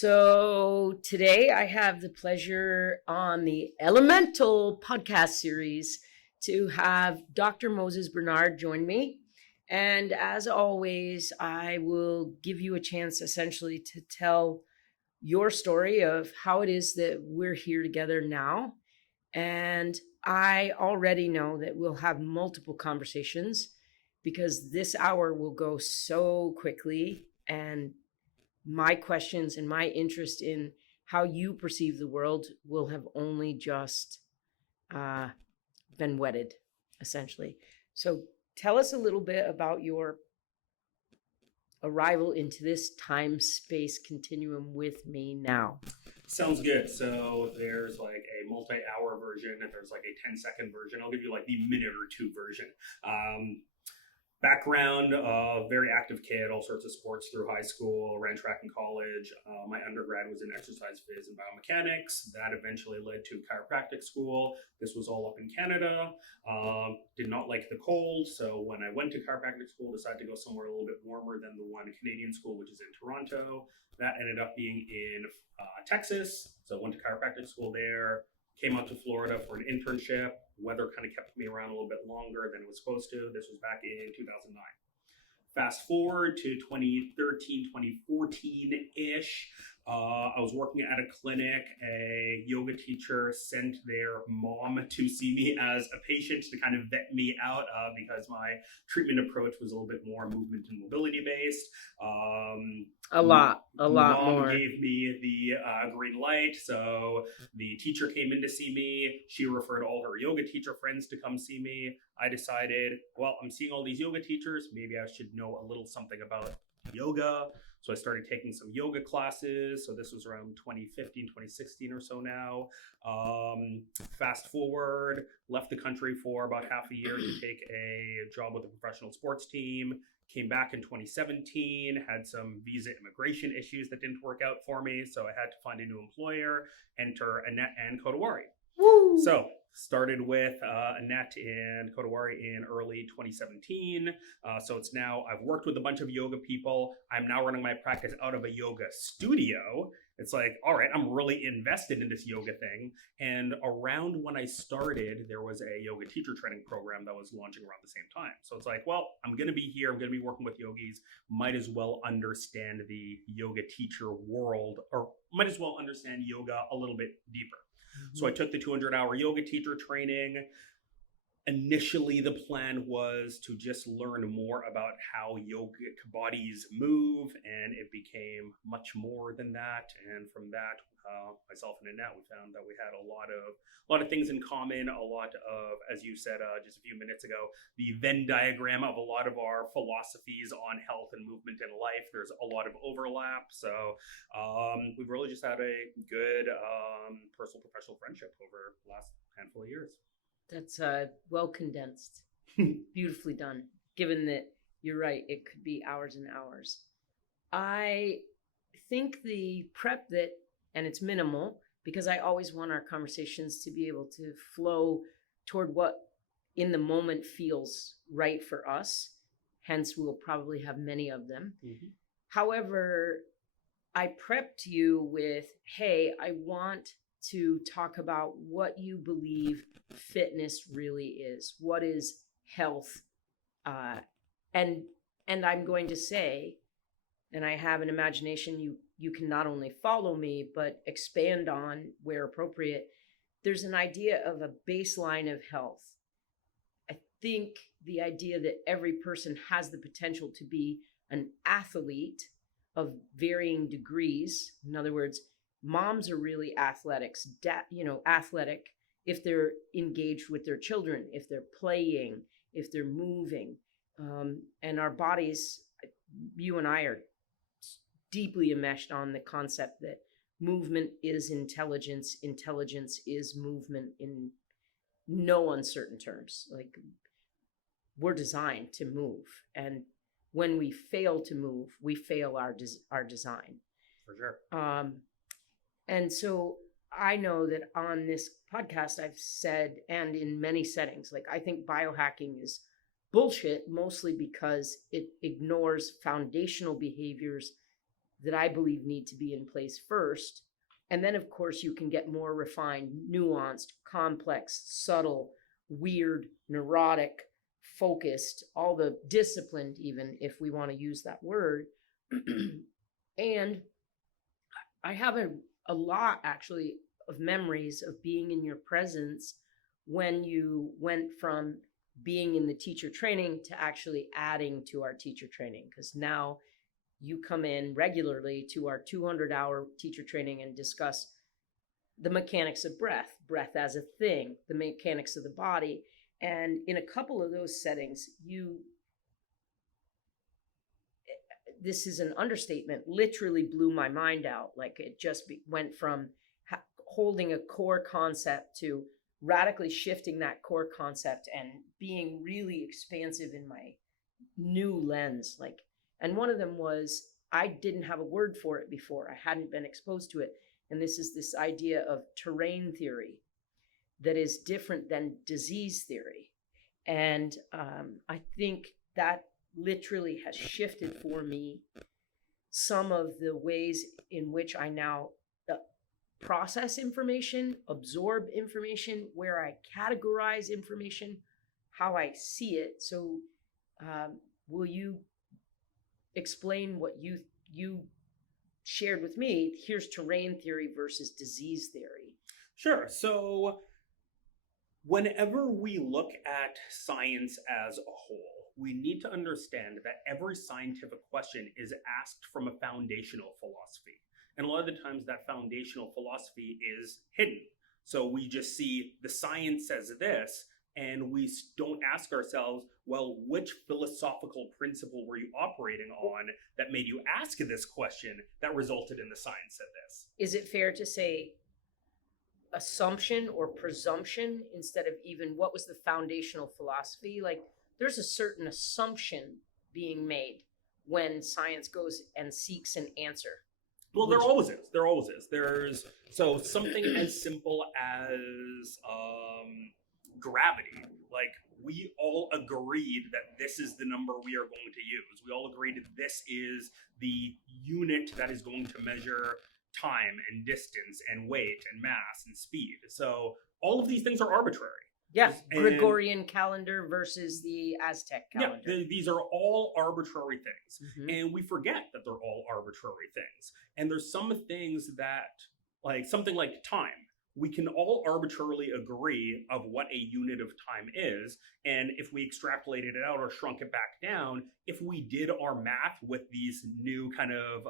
So today I have the pleasure on the Elemental podcast series to have Dr. Moses Bernard join me. And as always, I will give you a chance essentially to tell your story of how it is that we're here together now. And I already know that we'll have multiple conversations because this hour will go so quickly, and my questions and my interest in how you perceive the world will have only just uh, been whetted, essentially. So tell us a little bit about your arrival into this time space continuum with me now. Sounds good. So there's like a multi-hour version and there's like a 10-second version. I'll give you like the minute or two version. Background, very active kid, all sorts of sports through high school, ran track in college. My undergrad was in exercise phys and biomechanics. That eventually led to chiropractic school. This was all up in Canada. Did not like the cold, so when I went to chiropractic school, decided to go somewhere a little bit warmer than the one Canadian school, which is in Toronto. That ended up being in Texas, so I went to chiropractic school there. Came out to Florida for an internship. Weather kind of kept me around a little bit longer than it was supposed to. This was back in 2009. Fast forward to 2013, 2014-ish. I was working at a clinic. A yoga teacher sent their mom to see me as a patient to kind of vet me out because my treatment approach was a little bit more movement and mobility based. A lot Mom more. gave me the green light. So the teacher came in to see me. She referred all her yoga teacher friends to come see me. I decided, well, I'm seeing all these yoga teachers. Maybe I should know a little something about yoga. So I started taking some yoga classes. So this was around 2015, 2016 or so now. Fast forward, left the country for about half a year to take a job with a professional sports team. Came back in 2017, had some visa immigration issues that didn't work out for me. So I had to find a new employer, enter Annette and Kodawari. Woo! So started with Annette and Kodawari in early 2017. So it's now, I've worked with a bunch of yoga people. I'm now running my practice out of a yoga studio. It's like, all right, I'm really invested in this yoga thing. And around when I started, there was a yoga teacher training program that was launching around the same time. So it's like, well, I'm going to be here. I'm going to be working with yogis. Might as well understand the yoga teacher world, or might as well understand yoga a little bit deeper. So I took the 200-hour yoga teacher training. Initially, the plan was to just learn more about how yogic bodies move, and it became much more than that. And from that, myself and Annette, we found that we had a lot of things in common. A lot of, as you said just a few minutes ago, the Venn diagram of a lot of our philosophies on health and movement in life. There's a lot of overlap. So we've really just had a good personal professional friendship over the last handful of years. That's well condensed, beautifully done, given that you're right, it could be hours and hours. I think the prep and it's minimal because I always want our conversations to be able to flow toward what in the moment feels right for us. Hence, we'll probably have many of them. Mm-hmm. However, I prepped you with, hey, I want to talk about what you believe fitness really is. What is health? And I'm going to say, and I have an imagination you can not only follow me, but expand on where appropriate. There's an idea of a baseline of health. I think the idea that every person has the potential to be an athlete of varying degrees. In other words, moms are really athletic if they're engaged with their children, if they're playing, if they're moving. And our bodies, you and I are deeply enmeshed on the concept that movement is intelligence. Intelligence is movement in no uncertain terms. Like, we're designed to move. And when we fail to move, we fail our design. For sure. And so I know that on this podcast, I've said, and in many settings, like, I think biohacking is bullshit, mostly because it ignores foundational behaviors that I believe need to be in place first. And then, of course, you can get more refined, nuanced, complex, subtle, weird, neurotic, focused, all the disciplined, even if we want to use that word. And I have a lot, actually, of memories of being in your presence when you went from being in the teacher training to actually adding to our teacher training, because now you come in regularly to our 200-hour teacher training and discuss the mechanics of breath as a thing, the mechanics of the body. And in a couple of those settings, this is an understatement, literally blew my mind out. Like it just went from holding a core concept to radically shifting that core concept and being really expansive in my new lens. Like, and one of them was, I didn't have a word for it before. I hadn't been exposed to it. And this is this idea of terrain theory that is different than disease theory. And I think that literally has shifted for me some of the ways in which I now process information, absorb information, where I categorize information, how I see it. So will you explain what you shared with me? Here's terrain theory versus disease theory. Sure. So whenever we look at science as a whole, we need to understand that every scientific question is asked from a foundational philosophy. And a lot of the times that foundational philosophy is hidden. So we just see the science says this, and we don't ask ourselves, well, which philosophical principle were you operating on that made you ask this question that resulted in the science said this? Is it fair to say assumption or presumption instead of even what was the foundational philosophy? Like there's a certain assumption being made when science goes and seeks an answer. Well, there always is. There always is. There's so something as simple as gravity. Like we all agreed that this is the number we are going to use. We all agreed that this is the unit that is going to measure time and distance and weight and mass and speed. So all of these things are arbitrary. Yeah, Gregorian calendar versus the Aztec calendar. Yeah, these are all arbitrary things. Mm-hmm. And we forget that they're all arbitrary things. And there's some things that, like something like time, we can all arbitrarily agree of what a unit of time is. And if we extrapolated it out or shrunk it back down, if we did our math with these new kind of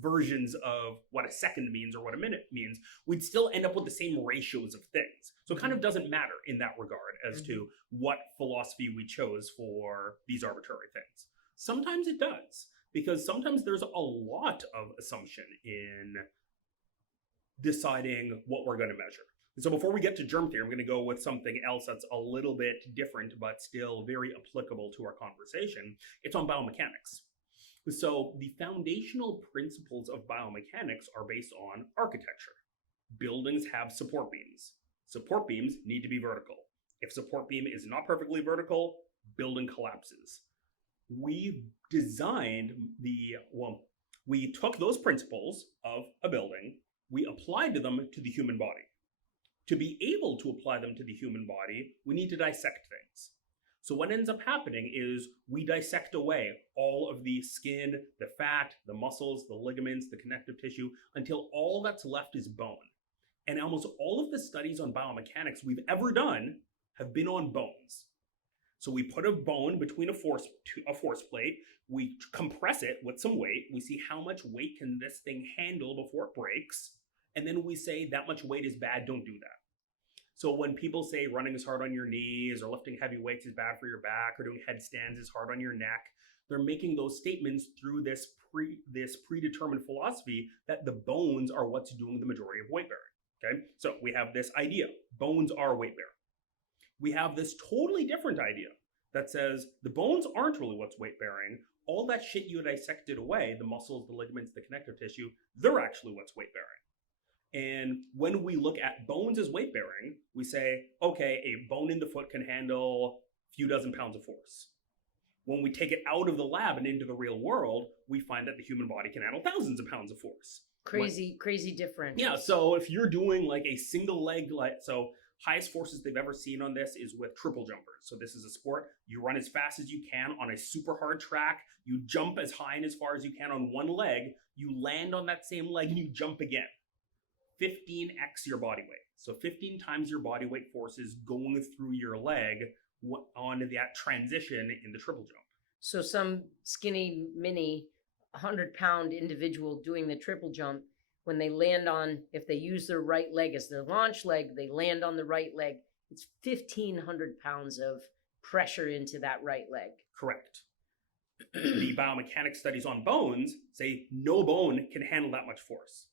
versions of what a second means or what a minute means, we'd still end up with the same ratios of things. So it kind of doesn't matter in that regard as to what philosophy we chose for these arbitrary things. Sometimes it does, because sometimes there's a lot of assumption in deciding what we're going to measure. So before we get to germ theory, I'm going to go with something else that's a little bit different, but still very applicable to our conversation. It's on biomechanics. So the foundational principles of biomechanics are based on architecture. Buildings have support beams. Support beams need to be vertical. If support beam is not perfectly vertical, building collapses. We took those principles of a building, we applied them to the human body. To be able to apply them to the human body, we need to dissect things. So what ends up happening is we dissect away all of the skin, the fat, the muscles, the ligaments, the connective tissue, until all that's left is bone. And almost all of the studies on biomechanics we've ever done have been on bones. So we put a bone between a force plate, we compress it with some weight, we see how much weight can this thing handle before it breaks, and then we say that much weight is bad, don't do that. So when people say running is hard on your knees or lifting heavy weights is bad for your back or doing headstands is hard on your neck, they're making those statements through this predetermined philosophy that the bones are what's doing the majority of weight bearing. Okay, so we have this idea, bones are weight bearing. We have this totally different idea that says the bones aren't really what's weight bearing. All that shit you dissected away, the muscles, the ligaments, the connective tissue, they're actually what's weight bearing. And when we look at bones as weight bearing, we say, okay, a bone in the foot can handle a few dozen pounds of force. When we take it out of the lab and into the real world, we find that the human body can handle thousands of pounds of force. Crazy difference. Yeah, so if you're doing like a single leg, so highest forces they've ever seen on this is with triple jumpers. So this is a sport, you run as fast as you can on a super hard track, you jump as high and as far as you can on one leg, you land on that same leg and you jump again. 15x your body weight. So 15 times your body weight forces going through your leg on that transition in the triple jump. So some skinny mini 100-pound individual doing the triple jump, when they land on, if they use their right leg as their launch leg, they land on the right leg, it's 1,500 pounds of pressure into that right leg. Correct. The biomechanics studies on bones say no bone can handle that much force.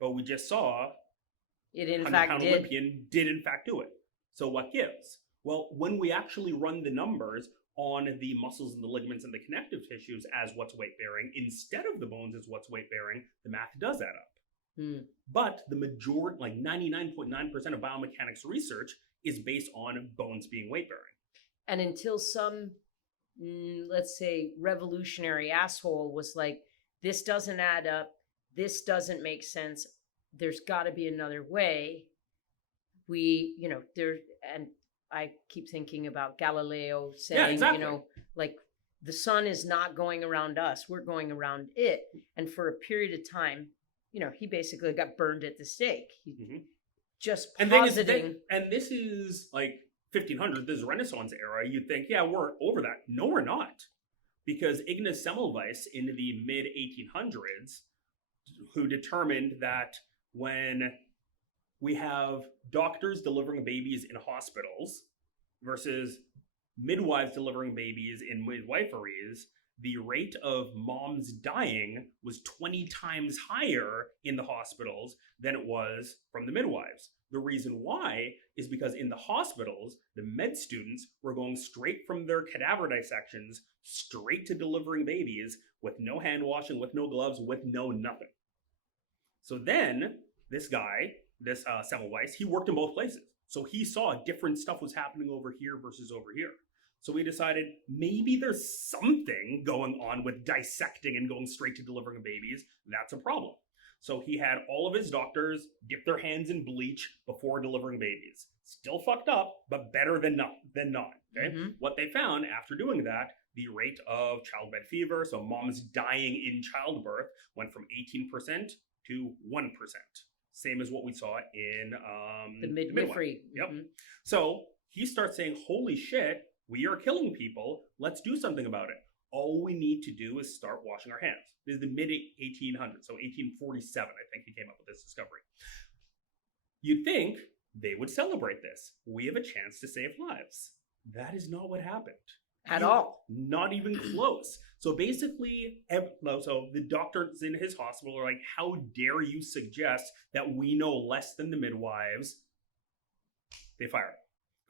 But we just saw it in fact did. Olympian did in fact do it. So what gives? Well, when we actually run the numbers on the muscles and the ligaments and the connective tissues as what's weight bearing, instead of the bones as what's weight bearing, the math does add up. But the majority, like 99.9% of biomechanics research is based on bones being weight bearing. And until some, let's say, revolutionary asshole was like, this doesn't add up, this doesn't make sense, there's got to be another way. And I keep thinking about Galileo saying, yeah, exactly. Like the sun is not going around us, we're going around it. And for a period of time, he basically got burned at the stake. Just positing. And this is like 1500, this is Renaissance era. You'd think, yeah, we're over that. No, we're not. Because Ignaz Semmelweis in the mid 1800s, who determined that when we have doctors delivering babies in hospitals versus midwives delivering babies in midwiferys, the rate of moms dying was 20 times higher in the hospitals than it was from the midwives. The reason why is because in the hospitals, the med students were going straight from their cadaver dissections straight to delivering babies with no hand washing, with no gloves, with no nothing. So then this guy, Semmelweis, he worked in both places. So he saw different stuff was happening over here versus over here. So we decided maybe there's something going on with dissecting and going straight to delivering babies. That's a problem. So he had all of his doctors dip their hands in bleach before delivering babies. Still fucked up, but better than not. Okay? What they found after doing that, the rate of childbed fever, so moms dying in childbirth, went from 18% to 1%. Same as what we saw in the midwifery. Yep. So he starts saying, holy shit, we are killing people. Let's do something about it. All we need to do is start washing our hands. This is the mid 1800s, so 1847, I think he came up with this discovery. You'd think they would celebrate this. We have a chance to save lives. That is not what happened. At all. Not even close. So basically, so the doctors in his hospital are like, how dare you suggest that we know less than the midwives? They fire him.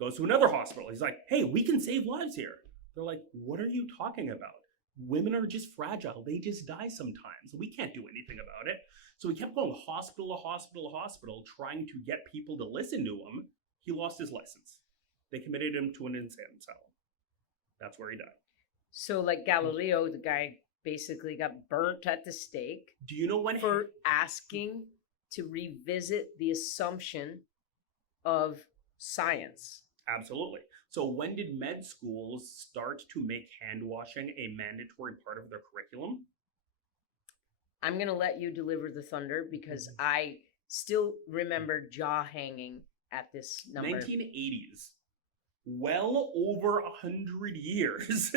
Goes to another hospital. He's like, hey, we can save lives here. They're like, what are you talking about? Women are just fragile. They just die sometimes. We can't do anything about it. So he kept going hospital to hospital to hospital, trying to get people to listen to him. He lost his license. They committed him to an insane asylum. That's where he died. So like Galileo, the guy basically got burnt at the stake. Do you know when? For asking to revisit the assumption of science. Absolutely. So when did med schools start to make hand washing a mandatory part of their curriculum? I'm going to let you deliver the thunder because I still remember jaw hanging at this number. 1980s. Well over 100 years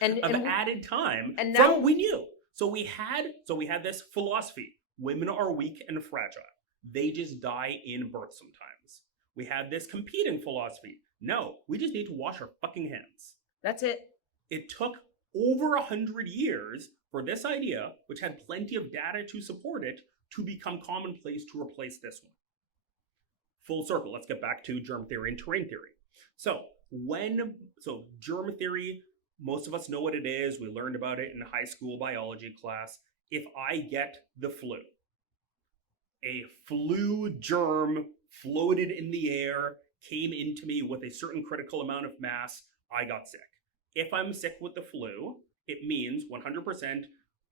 of added time and now, from what we knew. So we had this philosophy. Women are weak and fragile. They just die in birth sometimes. We had this competing philosophy. No, we just need to wash our fucking hands. That's it. It took over 100 years for this idea, which had plenty of data to support it, to become commonplace to replace this one. Full circle. Let's get back to germ theory and terrain theory. So germ theory, most of us know what it is. We learned about it in high school biology class. If I get the flu, a flu germ floated in the air, came into me with a certain critical amount of mass, I got sick. If I'm sick with the flu, it means 100%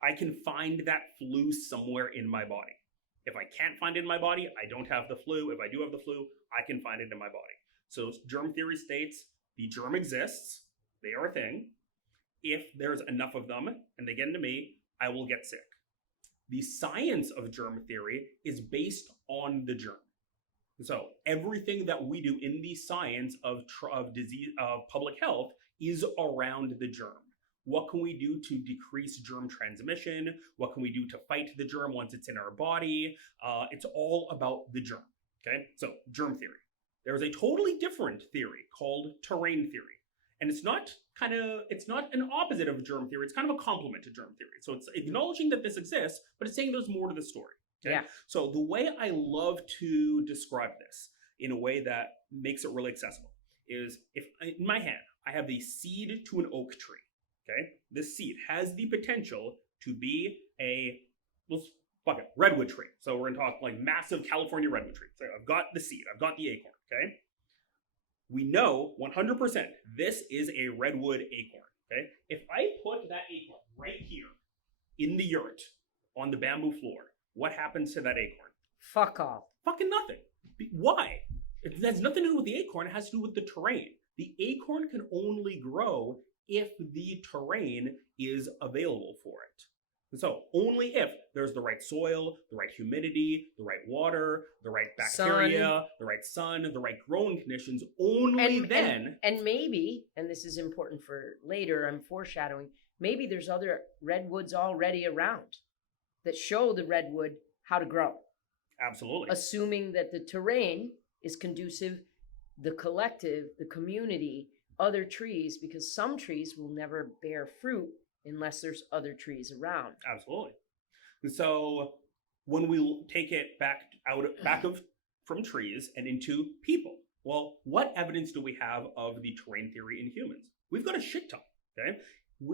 I can find that flu somewhere in my body. If I can't find it in my body, I don't have the flu. If I do have the flu, I can find it in my body. So germ theory states the germ exists, they are a thing. If there's enough of them and they get into me, I will get sick. The science of germ theory is based on the germ. So everything that we do in the science of disease, of public health, is around the germ. What can we do to decrease germ transmission? What can we do to fight the germ once it's in our body? It's all about the germ. Okay, so germ theory. There's a totally different theory called terrain theory, and it's not an opposite of germ theory. It's kind of a complement to germ theory. So it's acknowledging that this exists, but it's saying there's more to the story. Okay? Yeah. So the way I love to describe this in a way that makes it really accessible is, if in my hand I have the seed to an oak tree. Okay, this seed has the potential to be a redwood tree. So we're gonna talk like massive California redwood tree. So I've got the seed, I've got the acorn. Okay, we know 100% this is a redwood acorn. Okay, if I put that acorn right here in the yurt on the bamboo floor, what happens to that acorn? Fuck all. Fucking nothing. Why? It has nothing to do with the acorn. It has to do with the terrain. The acorn can only grow if the terrain is available for it. So only if there's the right soil, the right humidity, the right water, the right bacteria, the right sun, the right growing conditions, only then. And maybe, and this is important for later, I'm foreshadowing, maybe there's other redwoods already around that show the redwood how to grow. Absolutely. Assuming that the terrain is conducive, the collective, the community, other trees, because some trees will never bear fruit unless there's other trees around. Absolutely. And so when we take it from trees and into people, well, what evidence do we have of the terrain theory in humans? We've got a shit ton. Okay,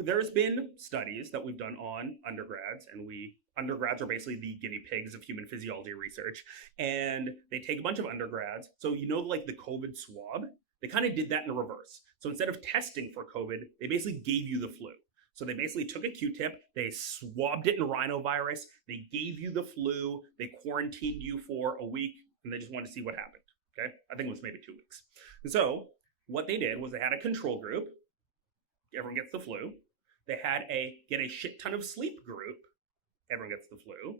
there's been studies that we've done on undergrads, and undergrads are basically the guinea pigs of human physiology research, and they take a bunch of undergrads. So like the COVID swab, they kind of did that in reverse. So instead of testing for COVID, they basically gave you the flu. So they basically took a Q-tip, they swabbed it in rhinovirus, they gave you the flu, they quarantined you for a week, and they just wanted to see what happened. Okay, I think it was maybe 2 weeks. And so what they did was they had a control group. Everyone gets the flu. They had get a shit ton of sleep group. Everyone gets the flu.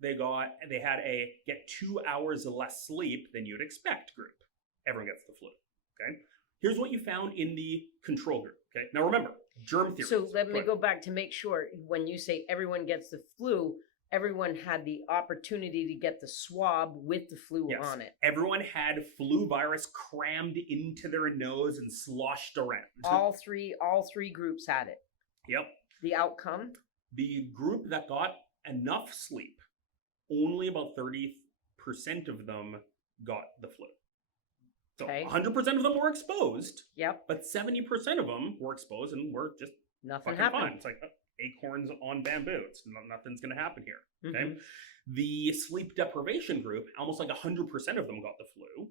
They had a get 2 hours less sleep than you'd expect group. Everyone gets the flu. Okay. Here's what you found in the control group. Okay. Now remember, germ theory. So let me go back to make sure, when you say everyone gets the flu, everyone had the opportunity to get the swab with the flu on it. Everyone had flu virus crammed into their nose and sloshed around. All three groups had it. Yep. The outcome? The group that got enough sleep, only about 30% of them got the flu. So 100% of them were exposed. Yep. But 70% of them were exposed and were just nothing fucking happened. fine. It's like acorns on bamboo. Nothing's going to happen here. Okay. Mm-hmm. The sleep deprivation group, almost like 100% of them got the flu.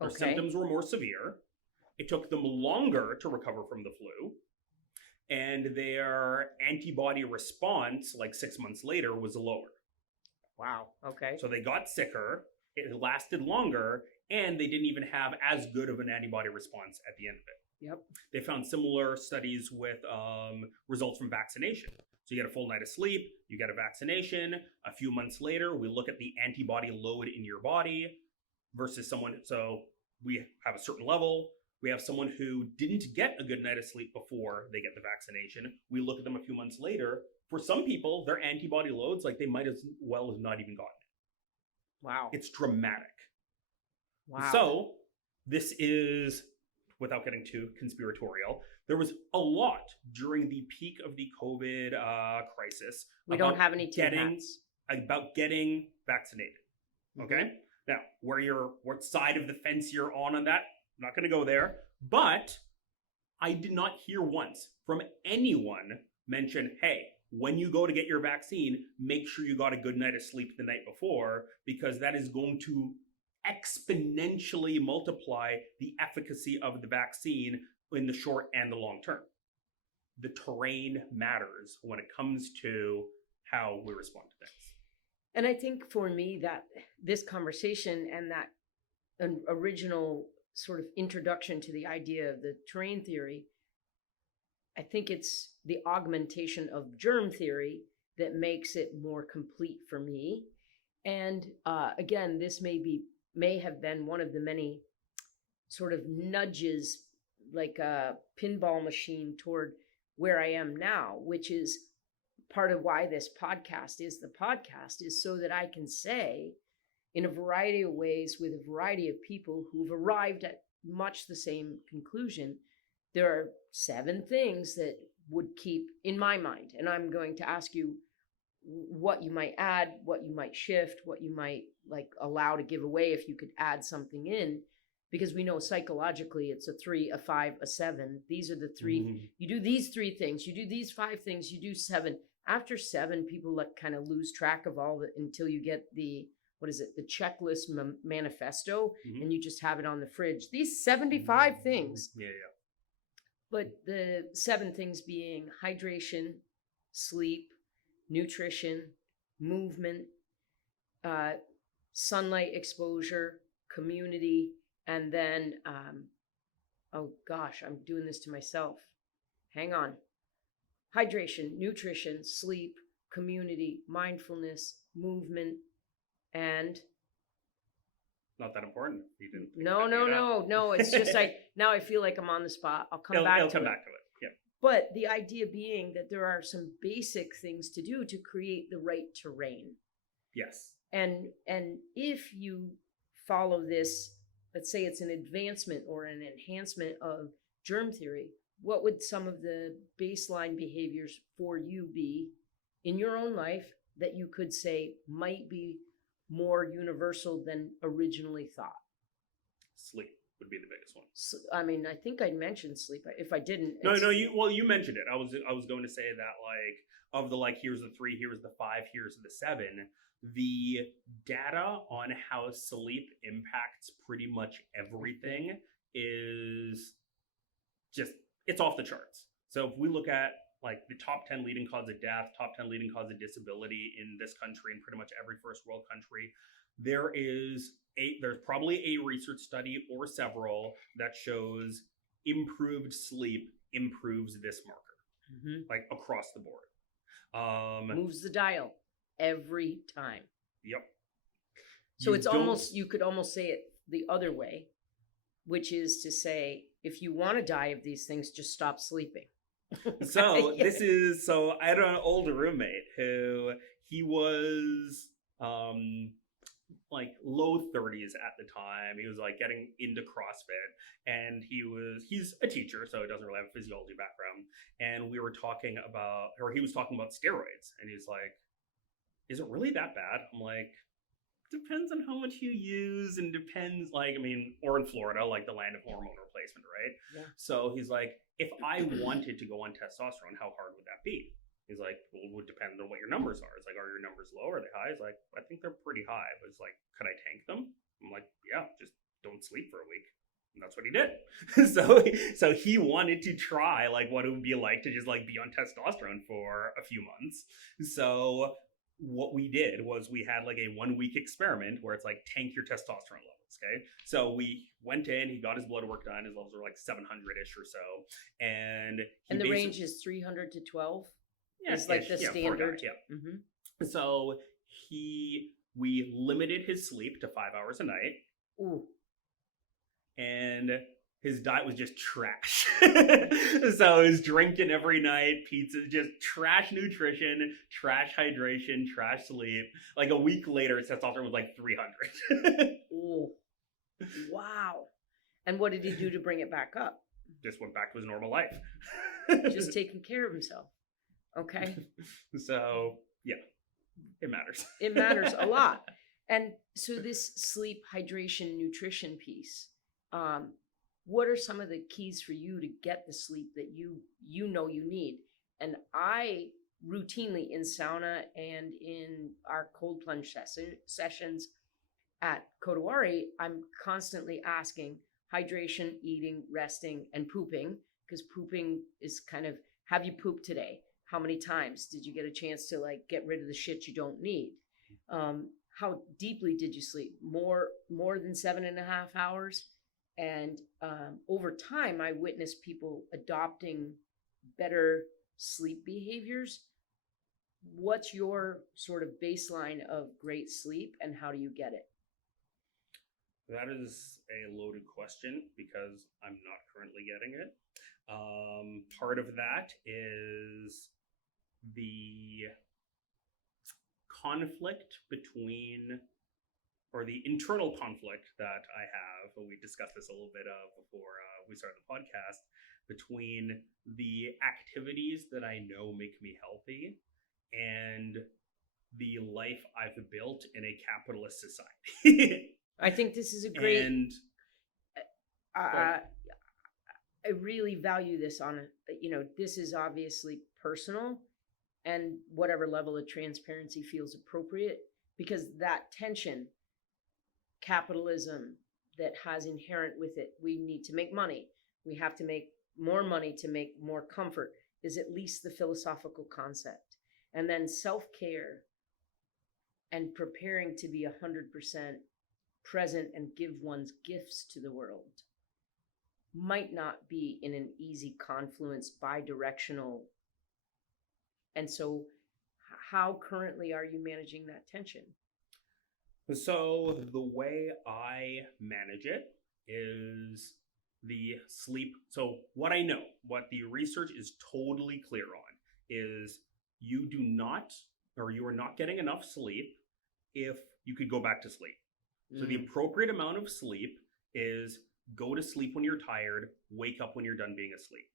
Their symptoms were more severe. It took them longer to recover from the flu. And their antibody response, like 6 months later, was lower. Wow. Okay. So they got sicker, it lasted longer, and they didn't even have as good of an antibody response at the end of it. Yep. They found similar studies with results from vaccination. So you get a full night of sleep, you get a vaccination. A few months later, we look at the antibody load in your body versus someone. So we have a certain level. We have someone who didn't get a good night of sleep before they get the vaccination. We look at them a few months later. For some people, their antibody loads, like they might as well have not even gotten it. Wow. It's dramatic. Wow. So this is, without getting too conspiratorial, there was a lot during the peak of the COVID crisis. We don't have any about getting vaccinated. Okay? Now, what side of the fence you're on that, I'm not going to go there. But I did not hear once from anyone mention, hey, when you go to get your vaccine, make sure you got a good night of sleep the night before, because that is going to exponentially multiply the efficacy of the vaccine in the short and the long term. the terrain matters when it comes to how we respond to things. And I think for me that this conversation and that an original sort of introduction to the idea of the terrain theory, I think it's the augmentation of germ theory that makes it more complete for me. And again, this may have been one of the many sort of nudges, like a pinball machine, toward where I am now, which is part of why this podcast is the podcast, is so that I can say in a variety of ways with a variety of people who've arrived at much the same conclusion. There are 7 things that would keep in my mind, and I'm going to ask you what you might add, what you might shift, what you might like allow to give away if you could add something in, because we know psychologically it's a 3, a 5, a 7. These are the 3. You do these 3 things, you do these 5 things, you do 7. After 7, people like kind of lose track of all the, until you get the, what is it, the checklist manifesto, and you just have it on the fridge. These 75 things. Yeah. But the 7 things being hydration, sleep, nutrition, movement, sunlight exposure, community, and then, oh gosh, I'm doing this to myself. Hang on. Hydration, nutrition, sleep, community, mindfulness, movement, and not that important. You didn't. No. It's just now I feel like I'm on the spot. I'll come back to it. Yeah. But the idea being that there are some basic things to do to create the right terrain. Yes. And if you follow this, let's say it's an advancement or an enhancement of germ theory, what would some of the baseline behaviors for you be in your own life that you could say might be more universal than originally thought? Sleep would be the biggest one. I mean, I think I mentioned sleep. If I didn't, no, you mentioned it. I was going to say that, like, of the, like, here's the 3, here's the 5, here's the 7. The data on how sleep impacts pretty much everything is just, it's off the charts. So if we look at like the top 10 leading cause of death, top 10 leading cause of disability in this country and pretty much every first world country, there's probably a research study or several that shows improved sleep improves this marker, like across the board. Moves the dial every time. Yep. So it's almost, you could almost say it the other way, which is to say, if you want to die of these things, just stop sleeping. So I had an older roommate who he was like low 30s at the time. He was like getting into CrossFit, and he's a teacher, so he doesn't really have a physiology background. And we were talking about, or he was talking about steroids, and he's like, is it really that bad? I'm like, depends on how much you use, and depends, like, I mean, or in Florida, like the land of hormone replacement, right? Yeah. So he's like, if I wanted to go on testosterone, how hard would that be? He's like, well, it would depend on what your numbers are. It's like, are your numbers low? Are they high? He's like, I think they're pretty high. But it's like, could I tank them? I'm like, yeah, just don't sleep for a week. And that's what he did. So he wanted to try like what it would be like to just like be on testosterone for a few months. So what we did was we had like a 1-week experiment where it's like tank your testosterone levels. Okay. So we went in, he got his blood work done. His levels were like 700-ish or so. And the range is 300 to 12? Yeah, it's like the standard. Yeah. So we limited his sleep to 5 hours a night. Ooh. And his diet was just trash. So he was drinking every night, pizza, just trash nutrition, trash hydration, trash sleep. Like a week later, his testosterone was like 300. Ooh. Wow. And what did he do to bring it back up? Just went back to his normal life. Just taking care of himself. Okay. So, yeah, it matters. It matters a lot. And so this sleep, hydration, nutrition piece, what are some of the keys for you to get the sleep that you know you need? And I routinely in sauna and in our cold plunge sessions at Kotowari, I'm constantly asking hydration, eating, resting, and pooping, because pooping is kind of have you pooped today? How many times? Did you get a chance to like get rid of the shit you don't need? How deeply did you sleep? More than 7.5 hours? And over time, I witnessed people adopting better sleep behaviors. What's your sort of baseline of great sleep, and how do you get it? That is a loaded question because I'm not currently getting it. Part of that is the conflict between, or the internal conflict that I have, and we discussed this a little bit before we started the podcast, between the activities that I know make me healthy and the life I've built in a capitalist society. I think this is a great. And I really value this on, this is obviously personal, and whatever level of transparency feels appropriate, because that tension, capitalism that has inherent with it, we need to make money, we have to make more money to make more comfort, is at least the philosophical concept. And then self-care and preparing to be 100% present and give one's gifts to the world might not be in an easy confluence, bi-directional. And so how currently are you managing that tension? So the way I manage it is the sleep. So what I know, what the research is totally clear on, is you do not, or you are not getting enough sleep if you could go back to sleep. So the appropriate amount of sleep is go to sleep when you're tired, wake up when you're done being asleep.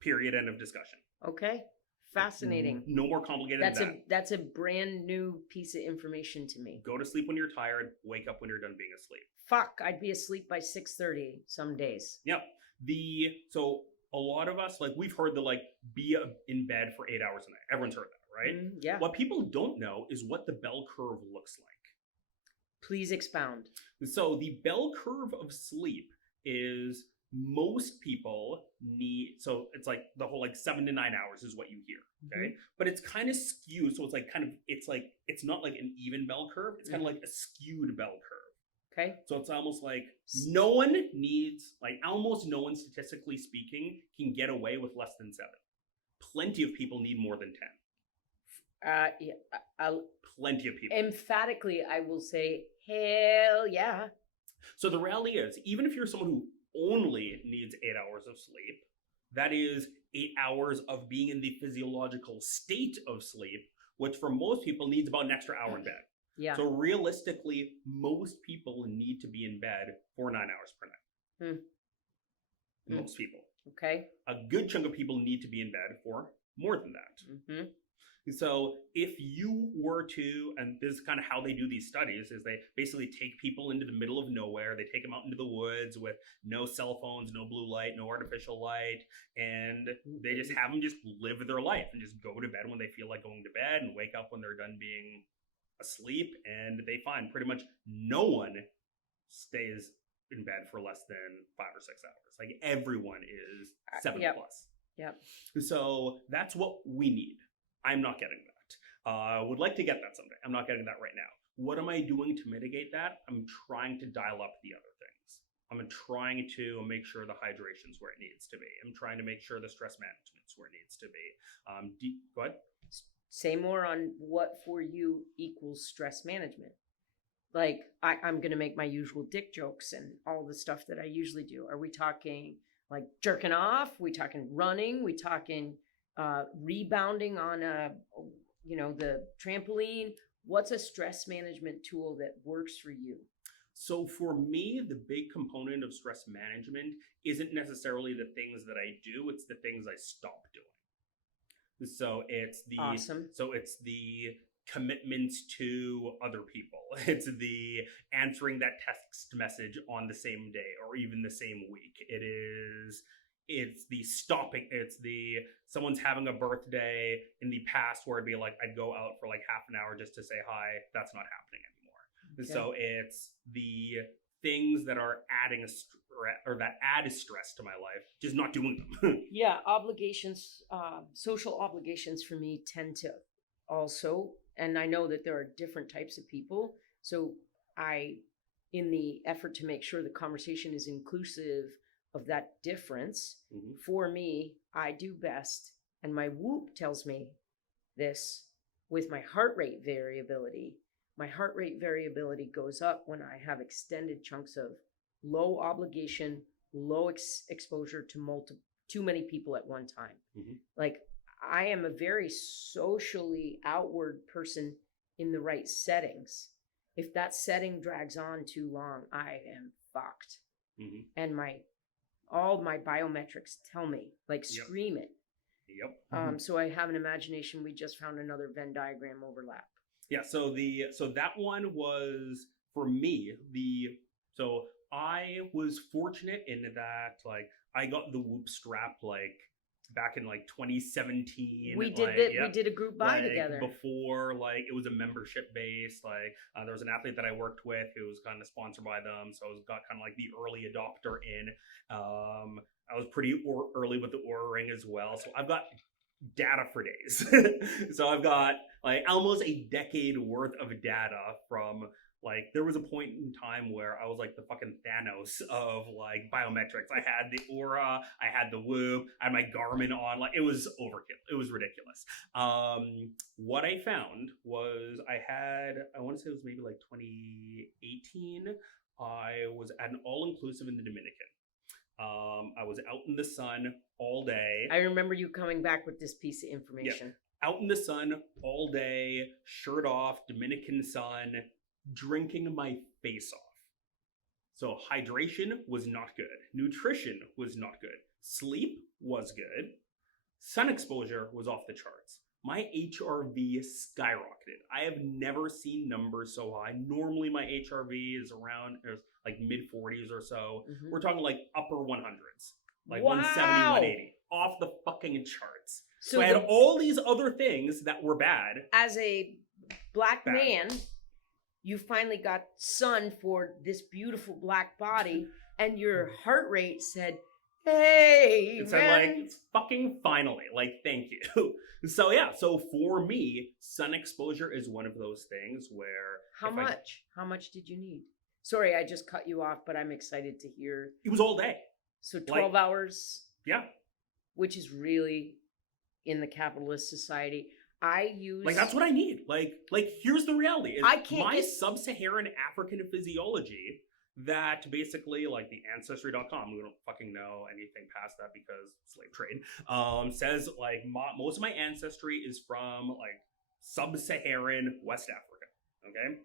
Period. End of discussion. Okay. Fascinating. No more complicated than that. That's a brand new piece of information to me. Go to sleep when you're tired, wake up when you're done being asleep. Fuck, I'd be asleep by 6:30 some days. Yep. So a lot of us, like, we've heard the be in bed for 8 hours a night. Everyone's heard that, right? Yeah. What people don't know is what the bell curve looks like. Please expound. So the bell curve of sleep is most people need, so it's like the whole 7 to 9 hours is what you hear, okay? But it's kind of skewed, so it's not like an even bell curve, it's kind of like a skewed bell curve. Okay. So it's almost like no one needs, almost no one, statistically speaking, can get away with less than 7. Plenty of people need more than 10. Yeah, plenty of people. Emphatically, I will say, hell yeah. So the reality is, even if you're someone who only needs 8 hours of sleep, that is 8 hours of being in the physiological state of sleep, which for most people needs about an extra hour in bed. Yeah. So realistically, most people need to be in bed for 9 hours per night. Most people. Okay. A good chunk of people need to be in bed for more than that. So if you were to, and this is kind of how they do these studies, is they basically take people into the middle of nowhere, they take them out into the woods with no cell phones, no blue light, no artificial light, and they just have them just live their life and just go to bed when they feel like going to bed and wake up when they're done being asleep, and they find pretty much no one stays in bed for less than 5 or 6 hours. Like, everyone is 7 plus. Yep. So that's what we need. I'm not getting that. Would like to get that someday. I'm not getting that right now. What am I doing to mitigate that? I'm trying to dial up the other things. I'm trying to make sure the hydration's where it needs to be. I'm trying to make sure the stress management's where it needs to be. Go ahead. Say more on what for you equals stress management. Like, I'm going to make my usual dick jokes and all the stuff that I usually do. Are we talking like jerking off? We talking running? We talking rebounding on the trampoline? What's a stress management tool that works for you? So for me, the big component of stress management isn't necessarily the things that I do, it's the things I stop doing. So it's the awesome. So it's the commitments to other people. It's the answering that text message on the same day or even the same week. It's the stopping. It's the someone's having a birthday in the past where it'd be like I'd go out for like half an hour just to say hi. That's not happening anymore. Okay. So it's the things that are adding a or that add stress to my life, just not doing them. Yeah, obligations, social obligations for me tend to also, and I know that there are different types of people. So I, in the effort to make sure the conversation is inclusive of that difference, for me, I do best, and my Whoop tells me this, with my heart rate variability. My heart rate variability goes up when I have extended chunks of low obligation, low exposure to too many people at one time. Like, I am a very socially outward person in the right settings. If that setting drags on too long, I am fucked. And all my biometrics tell me, like, scream it. So I have an imagination. We just found another Venn diagram overlap. Yeah. So that one was for me. So I was fortunate in that, like, I got the Whoop strap like back in like 2017. We did that. We did a group buy together before. Like, it was a membership based. Like, there was an athlete that I worked with who was kind of sponsored by them, so I got kind of like the early adopter in. I was pretty early with the Oura Ring as well, so I've got data for days. So I've got like almost a decade worth of data from, like, there was a point in time where I was like the fucking Thanos of like biometrics. I had the Oura, I had the Whoop, I had my Garmin on. Like, it was overkill. It was ridiculous. What I found was I want to say it was maybe like 2018. I was at an all-inclusive in the Dominican. I was out in the sun all day. I remember you coming back with this piece of information. Yeah. Out in the sun all day, shirt off, Dominican sun, drinking my face off. So hydration was not good. Nutrition was not good. Sleep was good. Sun exposure was off the charts. My HRV skyrocketed. I have never seen numbers so high. Normally my HRV is around like mid 40s or so. We're talking like upper 100s, like 170, 180, off the fucking charts. So I had all these other things that were bad. As a black man, you finally got sun for this beautiful black body, and your heart rate said, hey, it said, like, it's fucking finally, like, thank you. So yeah, so for me, sun exposure is one of those things where how much did you need? Sorry, I just cut you off, but I'm excited to hear. It was all day. So 12 hours. Yeah. Which is really, in the capitalist society, I use, like, that's what I need. Like here's the reality. Is sub-Saharan African physiology that basically, like, the ancestry.com, we don't fucking know anything past that because slave trade, says like most of my ancestry is from like sub-Saharan West Africa. Okay.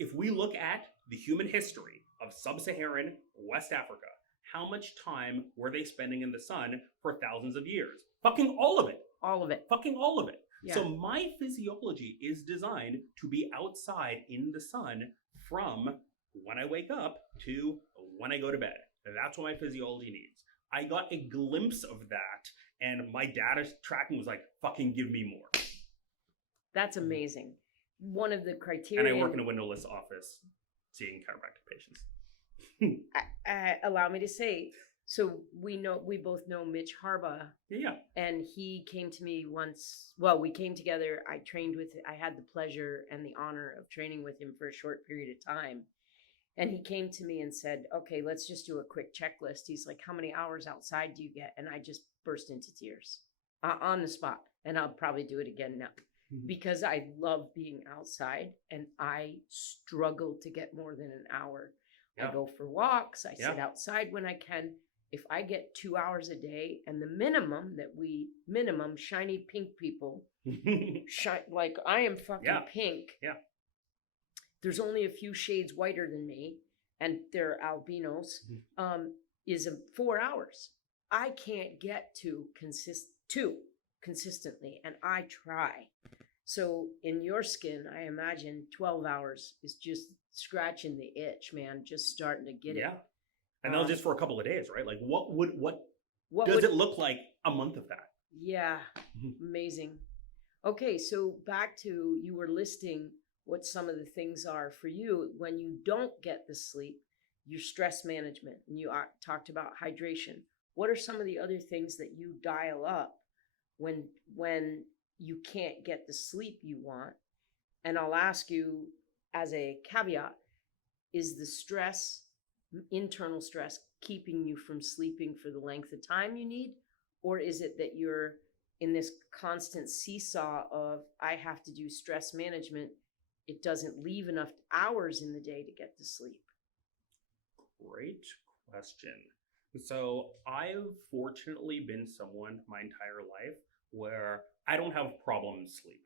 If we look at the human history of sub-Saharan West Africa, how much time were they spending in the sun for thousands of years? Fucking all of it. All of it. Fucking all of it. Yeah. So my physiology is designed to be outside in the sun from when I wake up to when I go to bed. And that's what my physiology needs. I got a glimpse of that, and my data tracking was like, fucking give me more. That's amazing. One of the criteria. And I work in a windowless office seeing chiropractic patients. Allow me to say, so we both know Mitch Harba. Yeah. And he came to me once. Well, we came together. I had the pleasure and the honor of training with him for a short period of time. And he came to me and said, okay, let's just do a quick checklist. He's like, how many hours outside do you get? And I just burst into tears on the spot. And I'll probably do it again now because I love being outside and I struggle to get more than an hour. Yeah. I go for walks. I sit outside when I can. If I get 2 hours a day, and the minimum shiny pink people, like I am fucking pink. Yeah. There's only a few shades whiter than me, and they're albinos, is 4 hours. I can't get to consistently, and I try. So in your skin, I imagine 12 hours is just scratching the itch, man, just starting to get it. Yeah. And that was just for a couple of days, right? Like, what does it look like a month of that? Yeah. Amazing. Okay, so back to, you were listing what some of the things are for you when you don't get the sleep. your stress management, and you talked about hydration. What are some of the other things that you dial up when you can't get the sleep you want? And I'll ask you as a caveat, is the stress, internal stress, keeping you from sleeping for the length of time you need? Or is it that you're in this constant seesaw of, I have to do stress management, it doesn't leave enough hours in the day to get to sleep? Great question. So I've fortunately been someone my entire life where I don't have problems sleeping.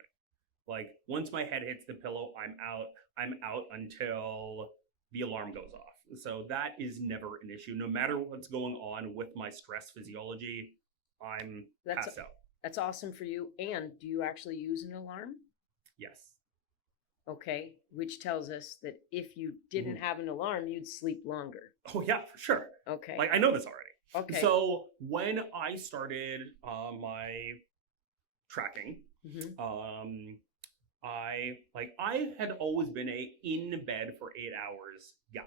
Like once my head hits the pillow, I'm out until the alarm goes off. So that is never an issue. No matter what's going on with my stress physiology, I'm passed out. That's awesome for you. And do you actually use an alarm? Yes. Okay, which tells us that if you didn't have an alarm, you'd sleep longer. Oh yeah, for sure. Okay. Like I know this already. Okay. So when I started my tracking, I had always been a in bed for 8 hours guy.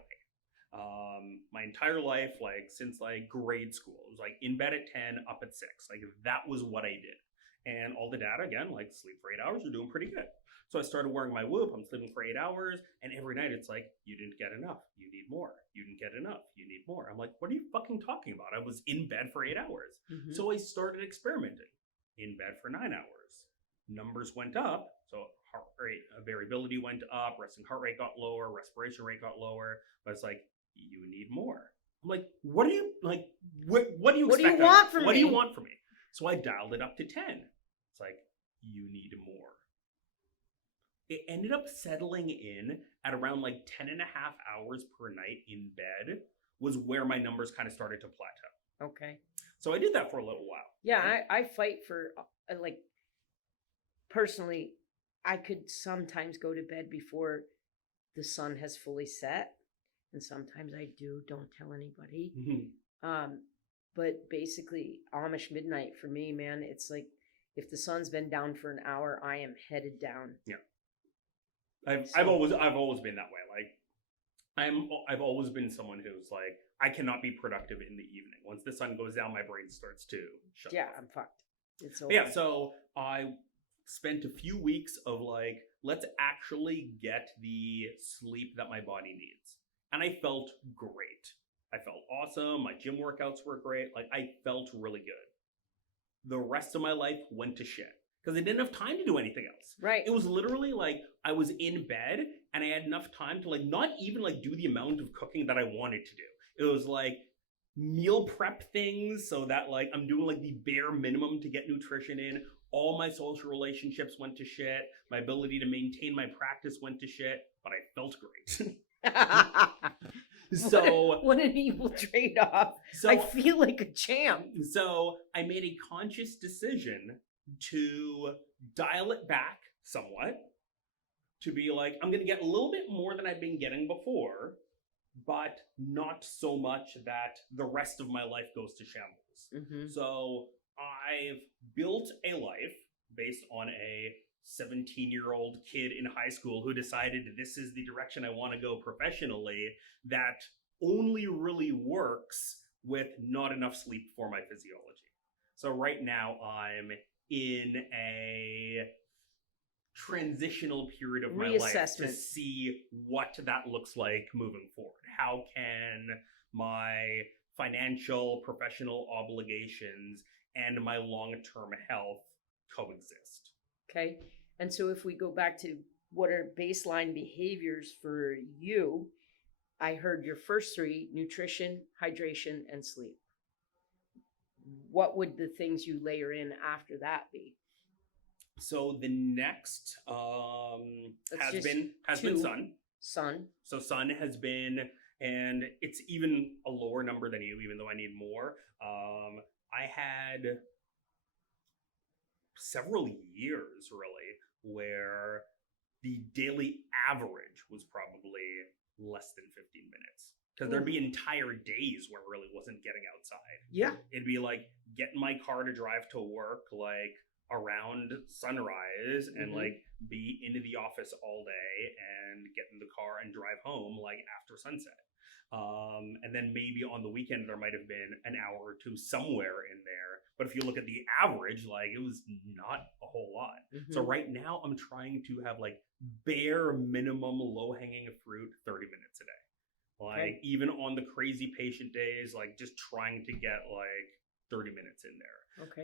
My entire life, like since like grade school, it was like in bed at 10, up at 6. Like that was what I did. And all the data, again, like sleep for 8 hours, you're doing pretty good. So I started wearing my Whoop. I'm sleeping for 8 hours, and every night it's like, you didn't get enough. You need more. You didn't get enough. You need more. I'm like, what are you fucking talking about? I was in bed for 8 hours. So I started experimenting. In bed for 9 hours. Numbers went up. So heart rate variability went up. Resting heart rate got lower. Respiration rate got lower. But it's like, you need more. I'm like, what do you like? What do you expect? What do you want from me? What do you want from me? So I dialed it up to 10. It's like, you need more. It ended up settling in at around like 10 and a half hours per night in bed was where my numbers kind of started to plateau. Okay. So I did that for a little while. Yeah, right? I fight for, like, personally, I could sometimes go to bed before the sun has fully set. And sometimes I do, don't tell anybody. But basically, Amish midnight for me, man, it's like, if the sun's been down for an hour, I am headed down. Yeah. I've always been that way. Like I've always been someone who's like, I cannot be productive in the evening. Once the sun goes down, my brain starts to shut off. I'm fucked. It's over. Yeah, so I spent a few weeks of like, let's actually get the sleep that my body needs. And I felt great. I felt awesome. My gym workouts were great. Like I felt really good. The rest of my life went to shit because I didn't have time to do anything else. Right. It was literally like I was in bed and I had enough time to like not even like do the amount of cooking that I wanted to do. It was like meal prep things so that like I'm doing like the bare minimum to get nutrition in. All my social relationships went to shit. My ability to maintain my practice went to shit, but I felt great. So what an evil trade-off. So I feel like a champ. So I made a conscious decision to dial it back somewhat, to be like, I'm going to get a little bit more than I've been getting before, but not so much that the rest of my life goes to shambles. So I've built a life based on a 17-year-old kid in high school who decided this is the direction I want to go professionally, that only really works with not enough sleep for my physiology. So right now I'm in a transitional period of my life to see what that looks like moving forward. How can my financial, professional obligations and my long-term health coexist? Okay. And so if we go back to what are baseline behaviors for you, I heard your first three: nutrition, hydration, and sleep. What would the things you layer in after that be? So the next has been sun. Sun. So sun has been, and it's even a lower number than you, even though I need more. I had several years really where the daily average was probably less than 15 minutes. Because there'd be entire days where I really wasn't getting outside. Yeah. It'd be like get in my car to drive to work like around sunrise and like be into the office all day and get in the car and drive home like after sunset. And then maybe on the weekend there might have been an hour or two somewhere in there. But if you look at the average, like it was not a whole lot. Mm-hmm. So right now I'm trying to have like bare minimum low hanging fruit 30 minutes a day. Like even on the crazy patient days, like just trying to get like 30 minutes in there. Okay.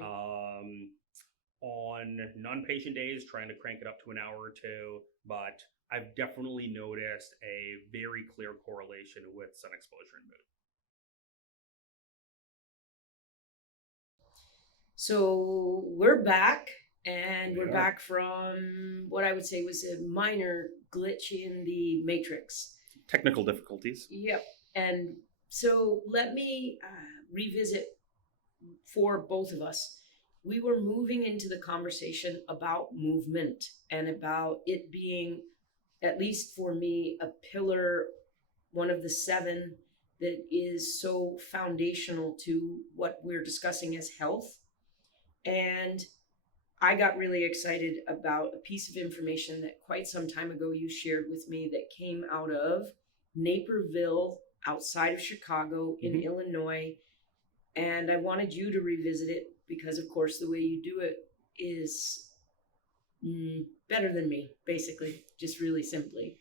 On non-patient days, trying to crank it up to an hour or two, but I've definitely noticed a very clear correlation with sun exposure and mood. So we're back, and we're back from what I would say was a minor glitch in the matrix. Technical difficulties. Yep. And so let me revisit for both of us. We were moving into the conversation about movement and about it being, at least for me, a pillar, one of the 7 that is so foundational to what we're discussing as health. And I got really excited about a piece of information that quite some time ago you shared with me that came out of Naperville, outside of Chicago in Illinois. And I wanted you to revisit it because, of course, the way you do it is better than me, basically, just really simply.